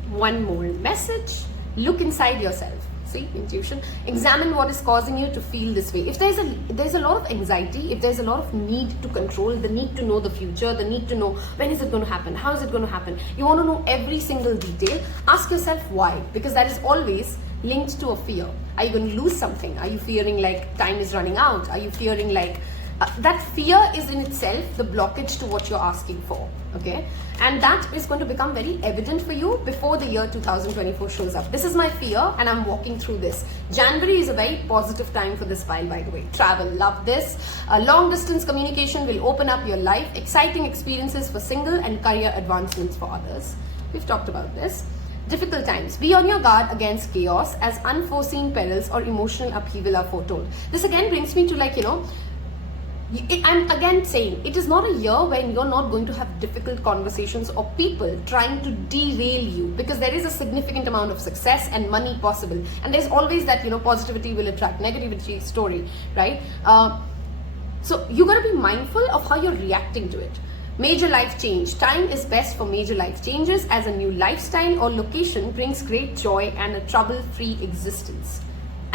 One more message. Look inside yourself. See, intuition. Examine what is causing you to feel this way. If there's a lot of anxiety, if there's a lot of need to control, the need to know the future, the need to know when is it going to happen, how is it going to happen, you want to know every single detail. Ask yourself why, because that is always linked to a fear. Are you going to lose something? Are you fearing like time is running out? Are you fearing like that fear is in itself the blockage to what you're asking for? Okay, and that is going to become very evident for you before the year 2024 shows up. This is my fear and I'm walking through this. January is a very positive time for this pile, by the way. Travel, love this. Long distance communication will open up your life. Exciting experiences for single and career advancements for others. We've talked about this. Difficult times. Be on your guard against chaos, as unforeseen perils or emotional upheaval are foretold. This again brings me to like, you know, I'm again saying it is not a year when you're not going to have difficult conversations or people trying to derail you, because there is a significant amount of success and money possible, and there's always that, you know, positivity will attract negativity story, right? So you got to be mindful of how you're reacting to it. Major life change. Time is best for major life changes, as a new lifestyle or location brings great joy and a trouble-free existence.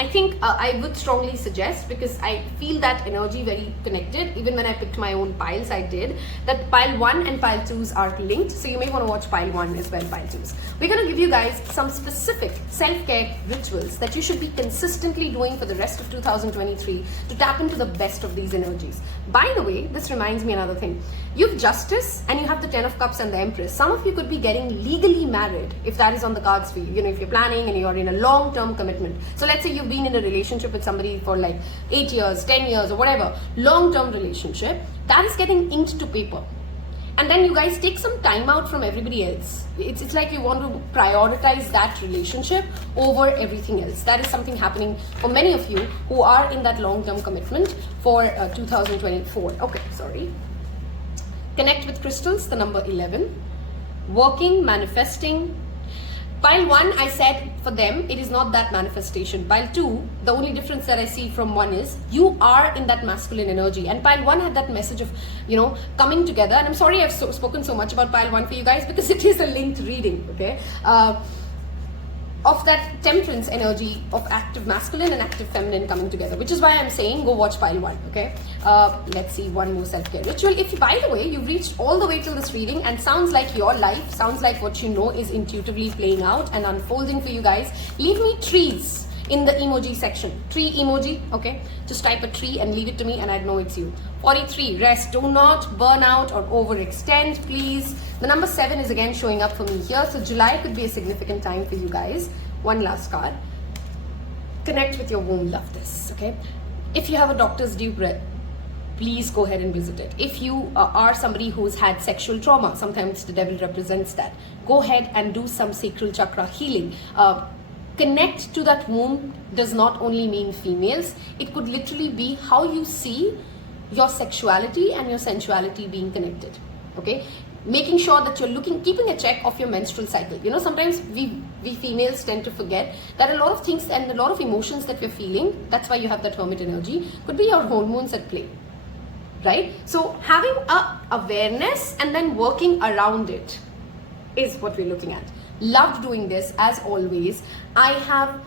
I think I would strongly suggest, because I feel that energy very connected. Even when I picked my own piles, I did, that pile 1 and pile 2s are linked. So you may want to watch pile 1 as well, pile 2s. We're going to give you guys some specific self-care rituals that you should be consistently doing for the rest of 2023 to tap into the best of these energies. By the way, this reminds me another thing. You have Justice and you have the 10 of Cups and the Empress. Some of you could be getting legally married if that is on the cards for you. You know, if you're planning and you're in a long-term commitment. So let's say you've been in a relationship with somebody for like 8 years, 10 years or whatever, long-term relationship, that is getting inked to paper. And then you guys take some time out from everybody else. It's like you want to prioritize that relationship over everything else. That is something happening for many of you who are in that long-term commitment for 2024. Okay, sorry. Connect with crystals, the number 11. Working, manifesting. Pile 1, I said for them, it is not that manifestation. Pile 2, the only difference that I see from 1 is you are in that masculine energy. And pile 1 had that message of, you know, coming together. And I'm sorry I've spoken so much about pile 1 for you guys, because it is a linked reading, okay? Of that temperance energy of active masculine and active feminine coming together, which is why I'm saying go watch pile 1, okay? Let's see, one more self-care ritual. If, by the way, you've reached all the way till this reading and sounds like your life, sounds like what you know is intuitively playing out and unfolding for you guys, leave me trees in the emoji section. Tree emoji, okay? Just type a tree and leave it to me and I'd know it's you. 43, rest. Do not burn out or overextend, please. The number 7 is again showing up for me here. So July could be a significant time for you guys. One last card. Connect with your womb. Love this, okay? If you have a doctor's due breath, please go ahead and visit it. If you are somebody who's had sexual trauma, sometimes the devil represents that, go ahead and do some sacral chakra healing. Connect to that womb does not only mean females. It could literally be how you see your sexuality and your sensuality being connected, okay? Making sure that you're keeping a check of your menstrual cycle. You know, sometimes we females tend to forget that a lot of things and a lot of emotions that we're feeling, that's why you have that hermit energy, could be your hormones at play, right? So having a awareness and then working around it is what we're looking at. Loved doing this, as always. I have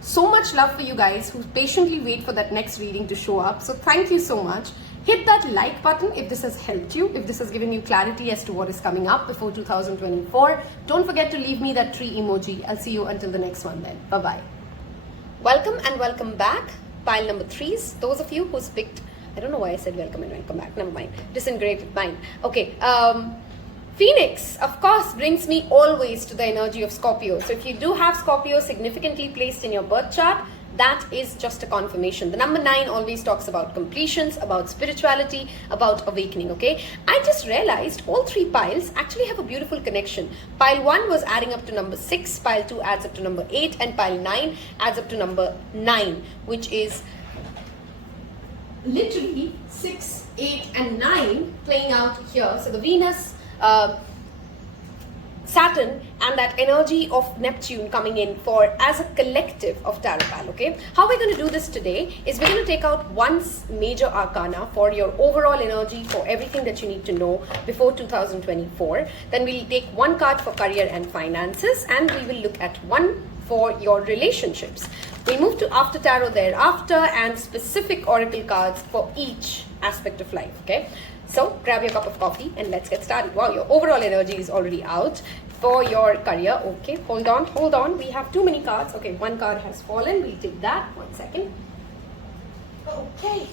so much love for you guys who patiently wait for that next reading to show up. So thank you so much. Hit that like button if this has helped you, if this has given you clarity as to what is coming up before 2024. Don't forget to leave me that tree emoji. I'll see you until the next one then. Bye-bye. Welcome and welcome back. Pile number 3s. Those of you who's picked, I don't know why I said welcome and welcome back. Never mind. Disintegrated mind. Okay. Phoenix, of course, brings me always to the energy of Scorpio. So if you do have Scorpio significantly placed in your birth chart, that is just a confirmation. The number 9 always talks about completions, about spirituality, about awakening, okay? I just realized all 3 piles actually have a beautiful connection. Pile 1 was adding up to number 6, pile 2 adds up to number 8, and pile 9 adds up to number 9, which is literally 6, 8, and 9 playing out here. So the Venus, Saturn and that energy of Neptune coming in for as a collective of Taropal, okay? How we're going to do this today is we're going to take out one major arcana for your overall energy, for everything that you need to know before 2024. Then we'll take one card for career and finances, and we will look at one for your relationships. We move to after tarot thereafter, and specific oracle cards for each aspect of life, okay? So grab your cup of coffee and let's get started. Wow, your overall energy is already out for your career. Okay, hold on. We have too many cards. Okay, one card has fallen. We'll take that. 1 second. Okay.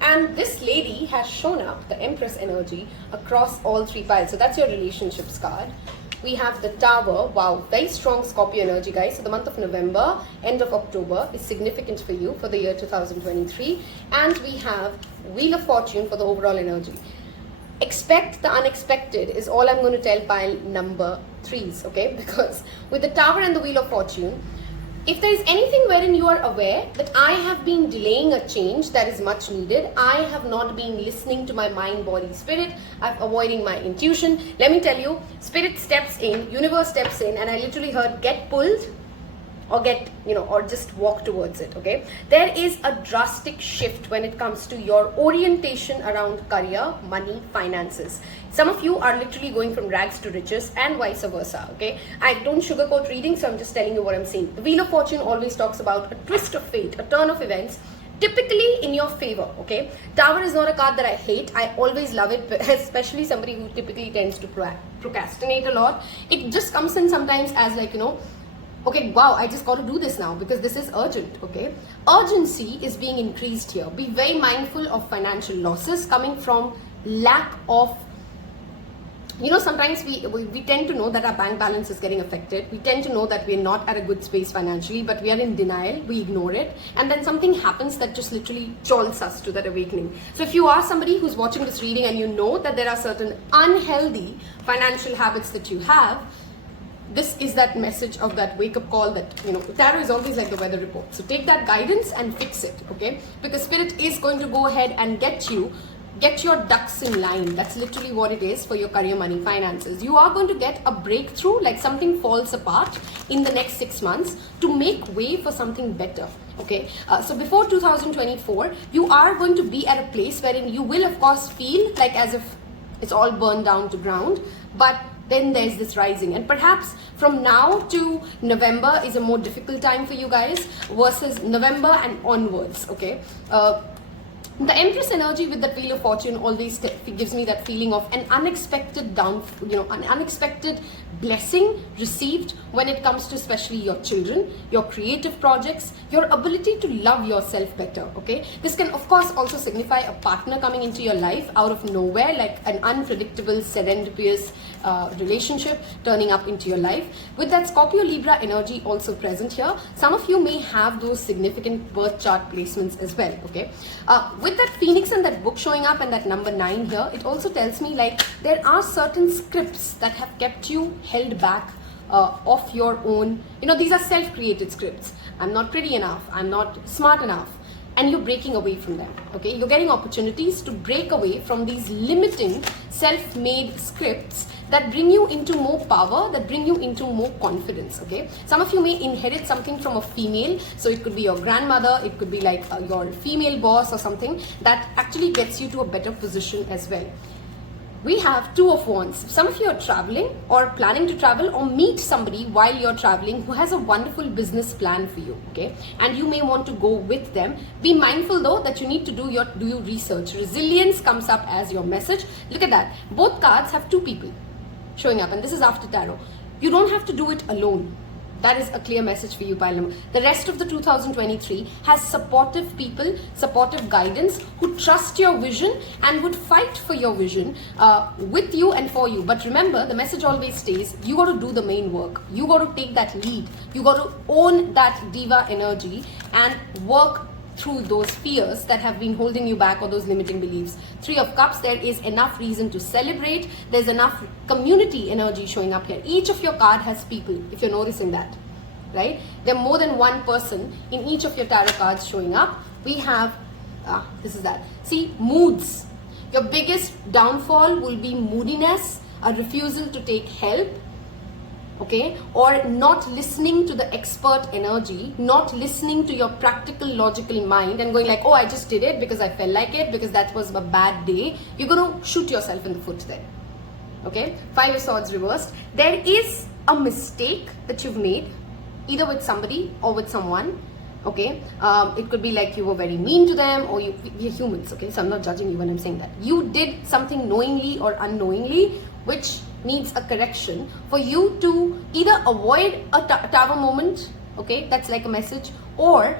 And this lady has shown up, the Empress energy, across all 3 piles. So that's your relationships card. We have the Tower. Wow, very strong Scorpio energy, guys. So the month of November, end of October is significant for you for the year 2023. And we have Wheel of Fortune for the overall energy. Expect the unexpected is all I'm going to tell pile number 3s, okay? Because with the Tower and the Wheel of Fortune, if there is anything wherein you are aware that I have been delaying a change that is much needed, I have not been listening to my mind, body, spirit, I'm avoiding my intuition. Let me tell you, spirit steps in, universe steps in, and I literally heard get pulled or get, or just walk towards it, okay? There is a drastic shift when it comes to your orientation around career, money, finances. Some of you are literally going from rags to riches and vice versa, okay? I don't sugarcoat reading, so I'm just telling you what I'm seeing. The Wheel of Fortune always talks about a twist of fate, a turn of events, typically in your favor, okay? Tower is not a card that I hate. I always love it, especially somebody who typically tends to procrastinate a lot. It just comes in sometimes as like, okay, wow, I just got to do this now because this is urgent, okay? Urgency is being increased here. Be very mindful of financial losses coming from lack of, sometimes we tend to know that our bank balance is getting affected. We tend to know that we're not at a good space financially, but we are in denial. We ignore it. And then something happens that just literally jolts us to that awakening. So if you are somebody who's watching this reading and you know that there are certain unhealthy financial habits that you have, this is that message of that wake-up call that, tarot is always like the weather report. So take that guidance and fix it, okay? Because Spirit is going to go ahead and get your ducks in line. That's literally what it is for your career, money, finances. You are going to get a breakthrough, like something falls apart in the next 6 months to make way for something better, okay? So before 2024, you are going to be at a place wherein you will, of course, feel like as if it's all burned down to ground, but then there's this rising, and perhaps from now to November is a more difficult time for you guys versus November and onwards, okay? The Empress energy with that Wheel of Fortune always gives me that feeling of an unexpected an unexpected blessing received when it comes to especially your children, your creative projects, your ability to love yourself better, okay? This can of course also signify a partner coming into your life out of nowhere, like an unpredictable, serendipitous relationship turning up into your life. With that Scorpio Libra energy also present here, some of you may have those significant birth chart placements as well, okay? With that Phoenix and that book showing up and that number 9 here, it also tells me like there are certain scripts that have kept you held back of your own, these are self-created scripts. I'm not pretty enough, I'm not smart enough, and you're breaking away from them, okay? You're getting opportunities to break away from these limiting self-made scripts that bring you into more power, that bring you into more confidence, okay? Some of you may inherit something from a female, so it could be your grandmother, it could be like your female boss or something that actually gets you to a better position as well. We have Two of Wands. Some of you are traveling or planning to travel or meet somebody while you're traveling who has a wonderful business plan for you, okay? And you may want to go with them. Be mindful though that you need to do your research. Resilience comes up as your message. Look at that. Both cards have two people showing up, and this is after tarot. You don't have to do it alone. That is a clear message for you, pile number. The rest of the 2023 has supportive people, supportive guidance who trust your vision and would fight for your vision with you and for you. But remember, the message always stays, you got to do the main work. You got to take that lead. You got to own that diva energy and work through those fears that have been holding you back or those limiting beliefs. 3 of Cups, there is enough reason to celebrate. There's enough community energy showing up here. Each of your card has people, if you're noticing that, right? There are more than one person in each of your tarot cards showing up. We have, this is that. See, moods. Your biggest downfall will be moodiness, a refusal to take help, okay, or not listening to the expert energy, not listening to your practical, logical mind and going like, oh, I just did it because I felt like it, because that was a bad day. You're going to shoot yourself in the foot then, okay? 5 of Swords reversed. There is a mistake that you've made, either with somebody or with someone, okay? It could be like you were very mean to them, or we're humans, okay? So I'm not judging you when I'm saying that. You did something knowingly or unknowingly, which needs a correction for you to either avoid a tower moment, okay, that's like a message, or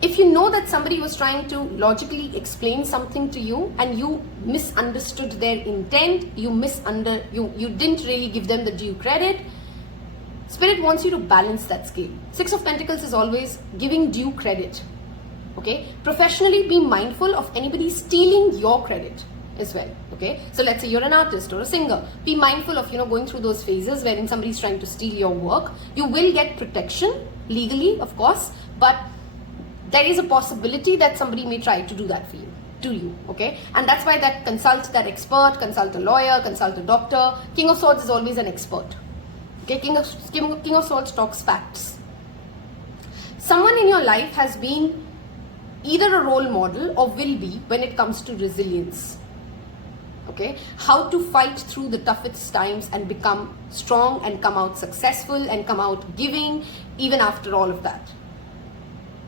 if you know that somebody was trying to logically explain something to you and you misunderstood their intent, you didn't really give them the due credit, Spirit wants you to balance that scale. 6 of Pentacles is always giving due credit, okay? Professionally, be mindful of anybody stealing your credit as well, okay? So let's say you're an artist or a singer, be mindful of going through those phases wherein somebody's trying to steal your work. You will get protection legally, of course, but there is a possibility that somebody may try to do that for you, okay? And that's why that consult that expert, consult a lawyer, consult a doctor. King of Swords is always an expert, okay? King of Swords talks facts, Someone in your life has been either a role model or will be when it comes to resilience. Okay, how to fight through the toughest times and become strong and come out successful and come out giving even after all of that.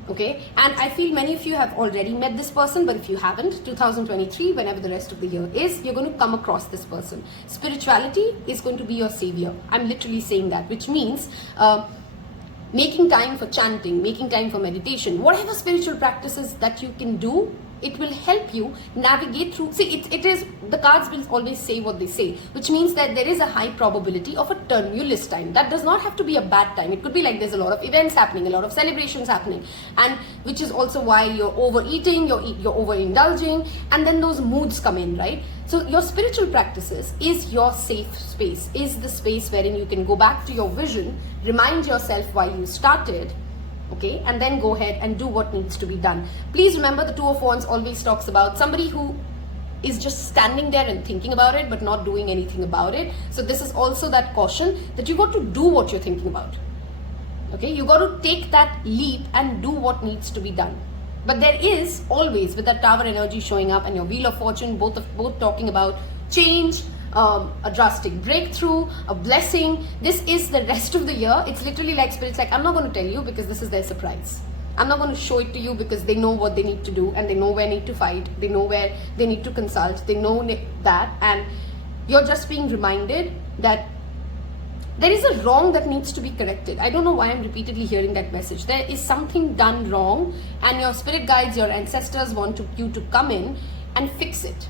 Okay, and I feel many of you have already met this person, but if you haven't, 2023, whenever the rest of the year is, you're going to come across this person. Spirituality is going to be your savior. I'm literally saying that, which means making time for chanting, making time for meditation, whatever spiritual practices that you can do, it will help you navigate through. See, it is, the cards will always say what they say, which means that there is a high probability of a tumultuous time. That does not have to be a bad time. It could be like there's a lot of events happening, a lot of celebrations happening, and which is also why you're overeating, you're overindulging, and then those moods come in, right? So your spiritual practices is your safe space, is the space wherein you can go back to your vision, remind yourself why you started, okay, and then go ahead and do what needs to be done. Please remember, the Two of Wands always talks about somebody who is just standing there and thinking about it but not doing anything about it. So this is also that caution that you got to do what you're thinking about. Okay, you got to take that leap and do what needs to be done. But there is always, with that Tower energy showing up and your Wheel of Fortune, both talking about change, a drastic breakthrough, a blessing. This is the rest of the year. It's literally like Spirit's like, I'm not going to tell you because this is their surprise. I'm not going to show it to you because they know what they need to do and they know where they need to fight. They know where they need to consult. They know that, and you're just being reminded that there is a wrong that needs to be corrected. I don't know why I'm repeatedly hearing that message. There is something done wrong and your spirit guides, your ancestors want you to come in and fix it.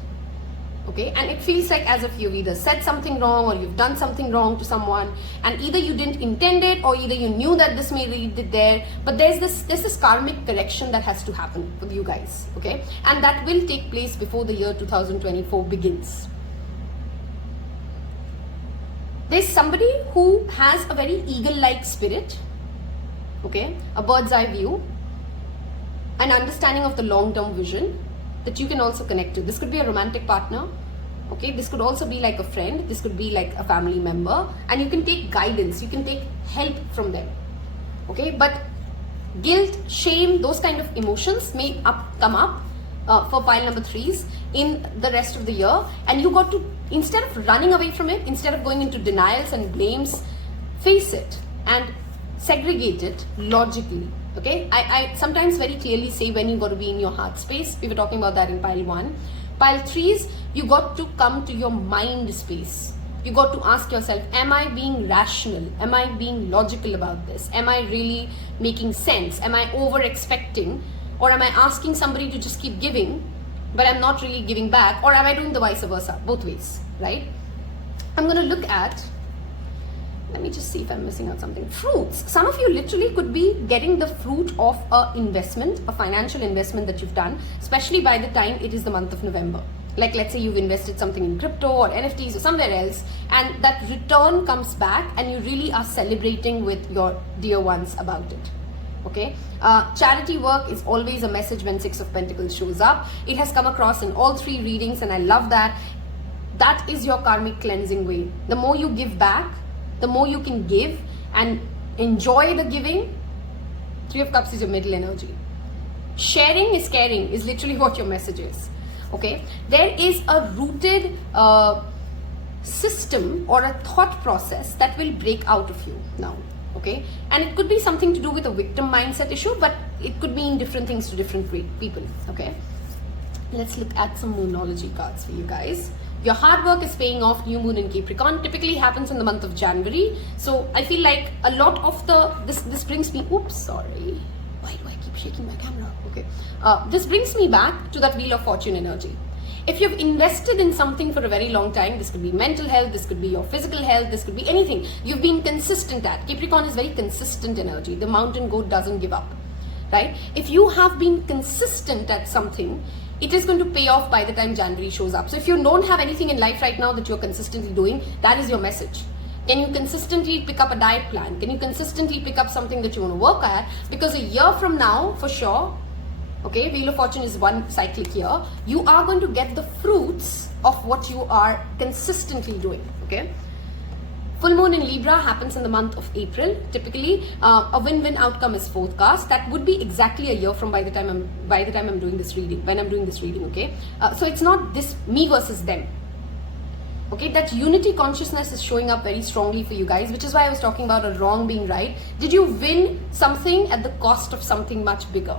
Okay, and it feels like as if you've either said something wrong or you've done something wrong to someone, and either you didn't intend it or either you knew that this may lead it there, but there's this karmic correction that has to happen for you guys, okay, and that will take place before the year 2024 begins. There's somebody who has a very eagle-like spirit, okay, a bird's eye view, an understanding of the long-term vision that you can also connect to. This could be a romantic partner, okay, this could also be like a friend, this could be like a family member, and you can take guidance, you can take help from them, okay. But guilt, shame, those kind of emotions may come up for pile number 3s in the rest of the year, and you got to, instead of running away from it, instead of going into denials and blames, face it and segregate it logically. Okay, I sometimes very clearly say when you got to be in your heart space. We were talking about that in pile 1. Pile 3s, you got to come to your mind space. You got to ask yourself, am I being rational? Am I being logical about this? Am I really making sense? Am I over expecting? Or am I asking somebody to just keep giving, but I'm not really giving back? Or am I doing the vice versa? Both ways, right? I'm going to look at, let me just see if I'm missing out something. Fruits. Some of you literally could be getting the fruit of an investment, a financial investment that you've done, especially by the time it is the month of November. Like, let's say you've invested something in crypto or NFTs or somewhere else, and that return comes back and you really are celebrating with your dear ones about it. Okay, charity work is always a message when 6 of Pentacles shows up. It has come across in all 3 readings, and I love that. That is your karmic cleansing way. The more you give back, the more you can give and enjoy the giving. 3 of Cups is your middle energy. Sharing is caring is literally what your message is. Okay, there is a rooted system or a thought process that will break out of you now. Okay, and it could be something to do with a victim mindset issue, but it could mean different things to different people. Okay, let's look at some moonology cards for you guys. Your hard work is paying off. New moon in Capricorn typically happens in the month of January, so I feel like a lot of this brings me, oops, sorry, why do I keep shaking my camera? Okay, this brings me back to that Wheel of Fortune energy. If you've invested in something for a very long time, this could be mental health, this could be your physical health, this could be anything you've been consistent at. Capricorn is very consistent energy. The mountain goat doesn't give up, right? If you have been consistent at something, it is going to pay off by the time January shows up. So if you don't have anything in life right now that you're consistently doing, that is your message. Can you consistently pick up a diet plan? Can you consistently pick up something that you want to work at? Because a year from now, for sure, okay, Wheel of Fortune is one cyclic year, you are going to get the fruits of what you are consistently doing, okay? Full moon in Libra happens in the month of April. Typically, a win-win outcome is forecast. That would be exactly a year from by the time I'm doing this reading. When I'm doing this reading, okay. So it's not this me versus them. Okay, that unity consciousness is showing up very strongly for you guys, which is why I was talking about a wrong being right. Did you win something at the cost of something much bigger?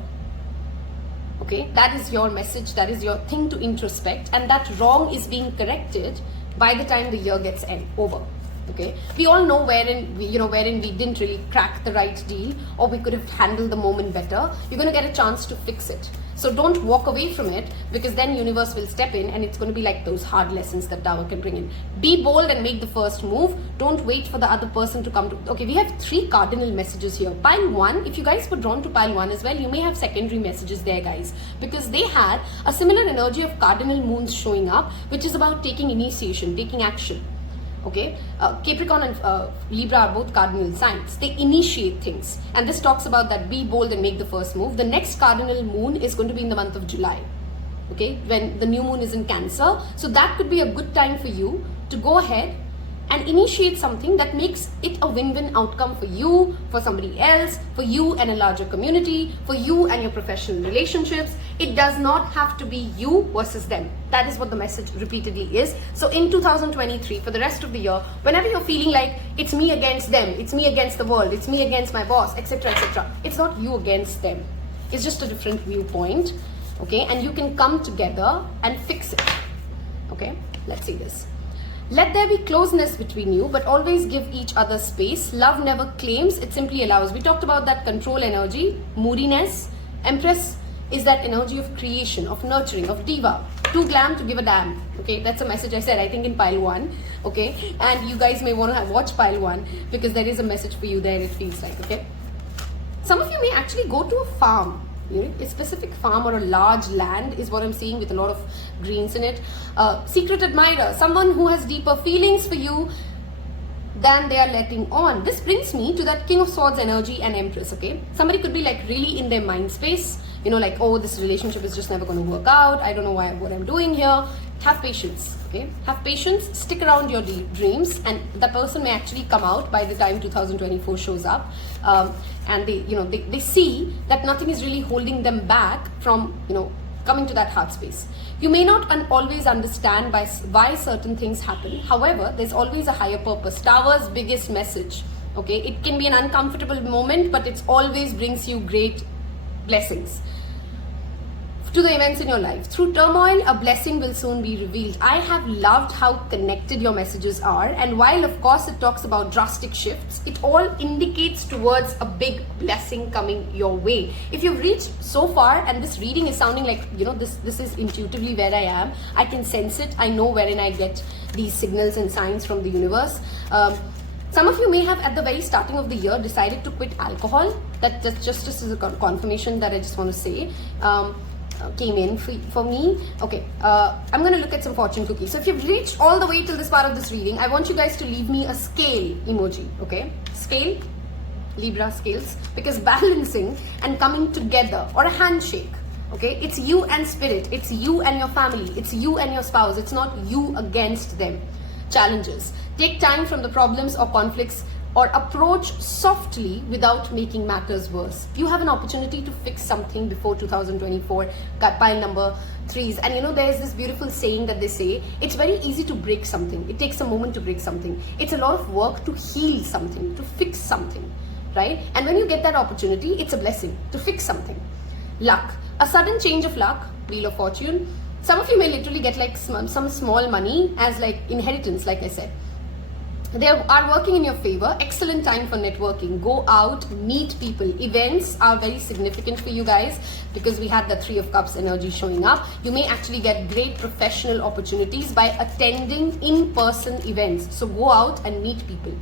Okay, that is your message, that is your thing to introspect, and that wrong is being corrected by the time the year gets over. Okay, we all know wherein we didn't really crack the right deal, or we could have handled the moment better. You're going to get a chance to fix it. So don't walk away from it, because then universe will step in and it's going to be like those hard lessons that Tower can bring in. Be bold and make the first move. Don't wait for the other person to come to. Okay, we have 3 cardinal messages here. Pile 1, if you guys were drawn to pile 1 as well, you may have secondary messages there, guys, because they had a similar energy of cardinal moons showing up, which is about taking initiation, taking action. Okay, Capricorn and Libra are both cardinal signs. They initiate things, and this talks about that be bold and make the first move. The next cardinal moon is going to be in the month of July, okay, when the new moon is in Cancer. So that could be a good time for you to go ahead and initiate something that makes it a win-win outcome for you, for somebody else, for you and a larger community, for you and your professional relationships. It does not have to be you versus them. That is what the message repeatedly is. So in 2023, for the rest of the year, whenever you're feeling like it's me against them, it's me against the world, it's me against my boss, etc., etc., it's not you against them. It's just a different viewpoint, okay? And you can come together and fix it, okay? Let's see this. Let there be closeness between you, but always give each other space. Love never claims, it simply allows. We talked about that control energy, moodiness. Empress is that energy of creation, of nurturing, of diva. Too glam to give a damn. Okay, that's a message I said, I think, in pile 1. Okay, and you guys may want to watch pile 1, because there is a message for you there, it feels like. Okay, some of you may actually go to a farm. You know, a specific farm or a large land is what I'm seeing, with a lot of greens in it. Secret admirer, someone who has deeper feelings for you than they are letting on. This brings me to that King of Swords energy and Empress, okay? Somebody could be like really in their mind space, you know, like, oh, this relationship is just never going to work out. I don't know what I'm doing here. Have patience, okay? Have patience, stick around your dreams, and the person may actually come out by the time 2024 shows up. And they see that nothing is really holding them back from, coming to that heart space. You may not always understand why certain things happen. However, there's always a higher purpose. Tower's biggest message, okay? It can be an uncomfortable moment, but it always brings you great blessings to the events in your life. Through turmoil, a blessing will soon be revealed. I have loved how connected your messages are, and while of course it talks about drastic shifts, it all indicates towards a big blessing coming your way. If you've reached so far and this reading is sounding like, this is intuitively where I am, I can sense it, I know wherein I get these signals and signs from the universe. Some of you may have at the very starting of the year decided to quit alcohol. That's just as a confirmation that I just want to say. Came in for me. Okay, I'm going to look at some fortune cookies. So if you've reached all the way till this part of this reading, I want you guys to leave me a scale emoji, okay? Scale, Libra scales, because balancing and coming together, or a handshake, okay? It's you and spirit, it's you and your family, it's you and your spouse, it's not you against them. Challenges. Take time from the problems or conflicts, or approach softly without making matters worse. You have an opportunity to fix something before 2024, pile number 3s. And there's this beautiful saying that they say, it's very easy to break something. It takes a moment to break something. It's a lot of work to heal something, to fix something, right? And when you get that opportunity, it's a blessing to fix something. Luck, a sudden change of luck, Wheel of Fortune. Some of you may literally get like some small money as like inheritance, like I said. They are working in your favor. Excellent time for networking. Go out, meet people. Events are very significant for you guys, because we had the 3 of Cups energy showing up. You may actually get great professional opportunities by attending in-person events. So go out and meet people.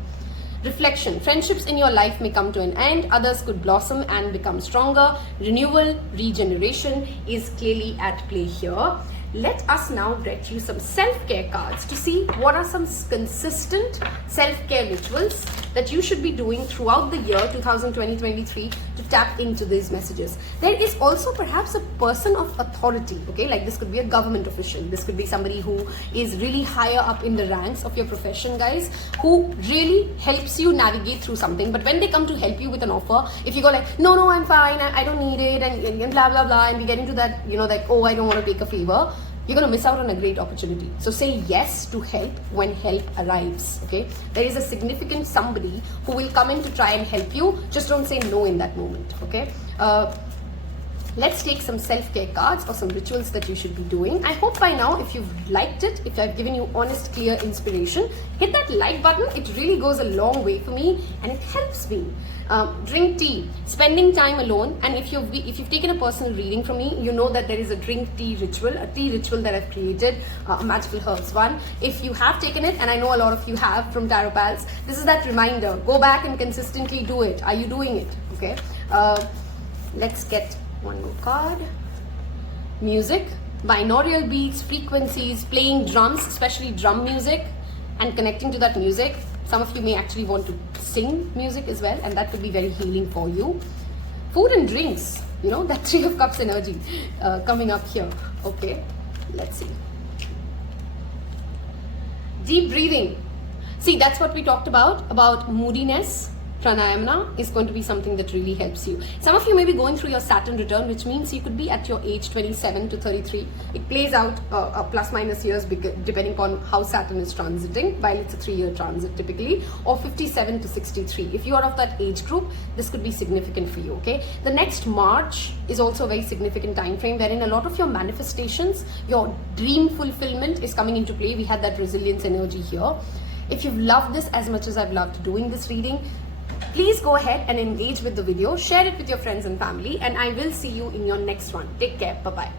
Reflection. Friendships in your life may come to an end. Others could blossom and become stronger. Renewal, regeneration is clearly at play here. Let us now get you some self-care cards to see what are some consistent self-care rituals that you should be doing throughout the year 2020-23 to tap into these messages. There is also perhaps a person of authority, okay, like this could be a government official, this could be somebody who is really higher up in the ranks of your profession, guys, who really helps you navigate through something. But when they come to help you with an offer, if you go like, no, I'm fine, I don't need it, and blah blah blah, and we get into that, you know, like, oh, I don't want to take a favor, you're going to miss out on a great opportunity. So say yes to help when help arrives, okay? There is a significant somebody who will come in to try and help you. Just don't say no in that moment, okay? Let's take some self-care cards or some rituals that you should be doing. I hope by now, if you've liked it, if I've given you honest, clear inspiration, hit that like button. It really goes a long way for me and it helps me. Drink tea, spending time alone, and if you've taken a personal reading from me, you know that there is a drink tea ritual, a tea ritual that I've created, a magical herbs one. If you have taken it, and I know a lot of you have from Taropals, this is that reminder. Go back and consistently do it. Are you doing it? Okay. Let's get one more card. Music, binaural beats, frequencies, playing drums, especially drum music, and connecting to that music. Some of you may actually want to sing music as well, and that could be very healing for you. Food and drinks, you know, that 3 of Cups energy coming up here. Okay, let's see. Deep breathing. See, that's what we talked about moodiness. Pranayama is going to be something that really helps you. Some of you may be going through your Saturn return, which means you could be at your age 27 to 33. It plays out plus minus years depending upon how Saturn is transiting, while it's a 3-year transit typically, or 57 to 63. If you are of that age group, this could be significant for you, okay? The next March is also a very significant time frame wherein a lot of your manifestations, your dream fulfillment is coming into play. We had that resilience energy here. If you've loved this as much as I've loved doing this reading, please go ahead and engage with the video, share it with your friends and family, and I will see you in your next one. Take care. Bye-bye.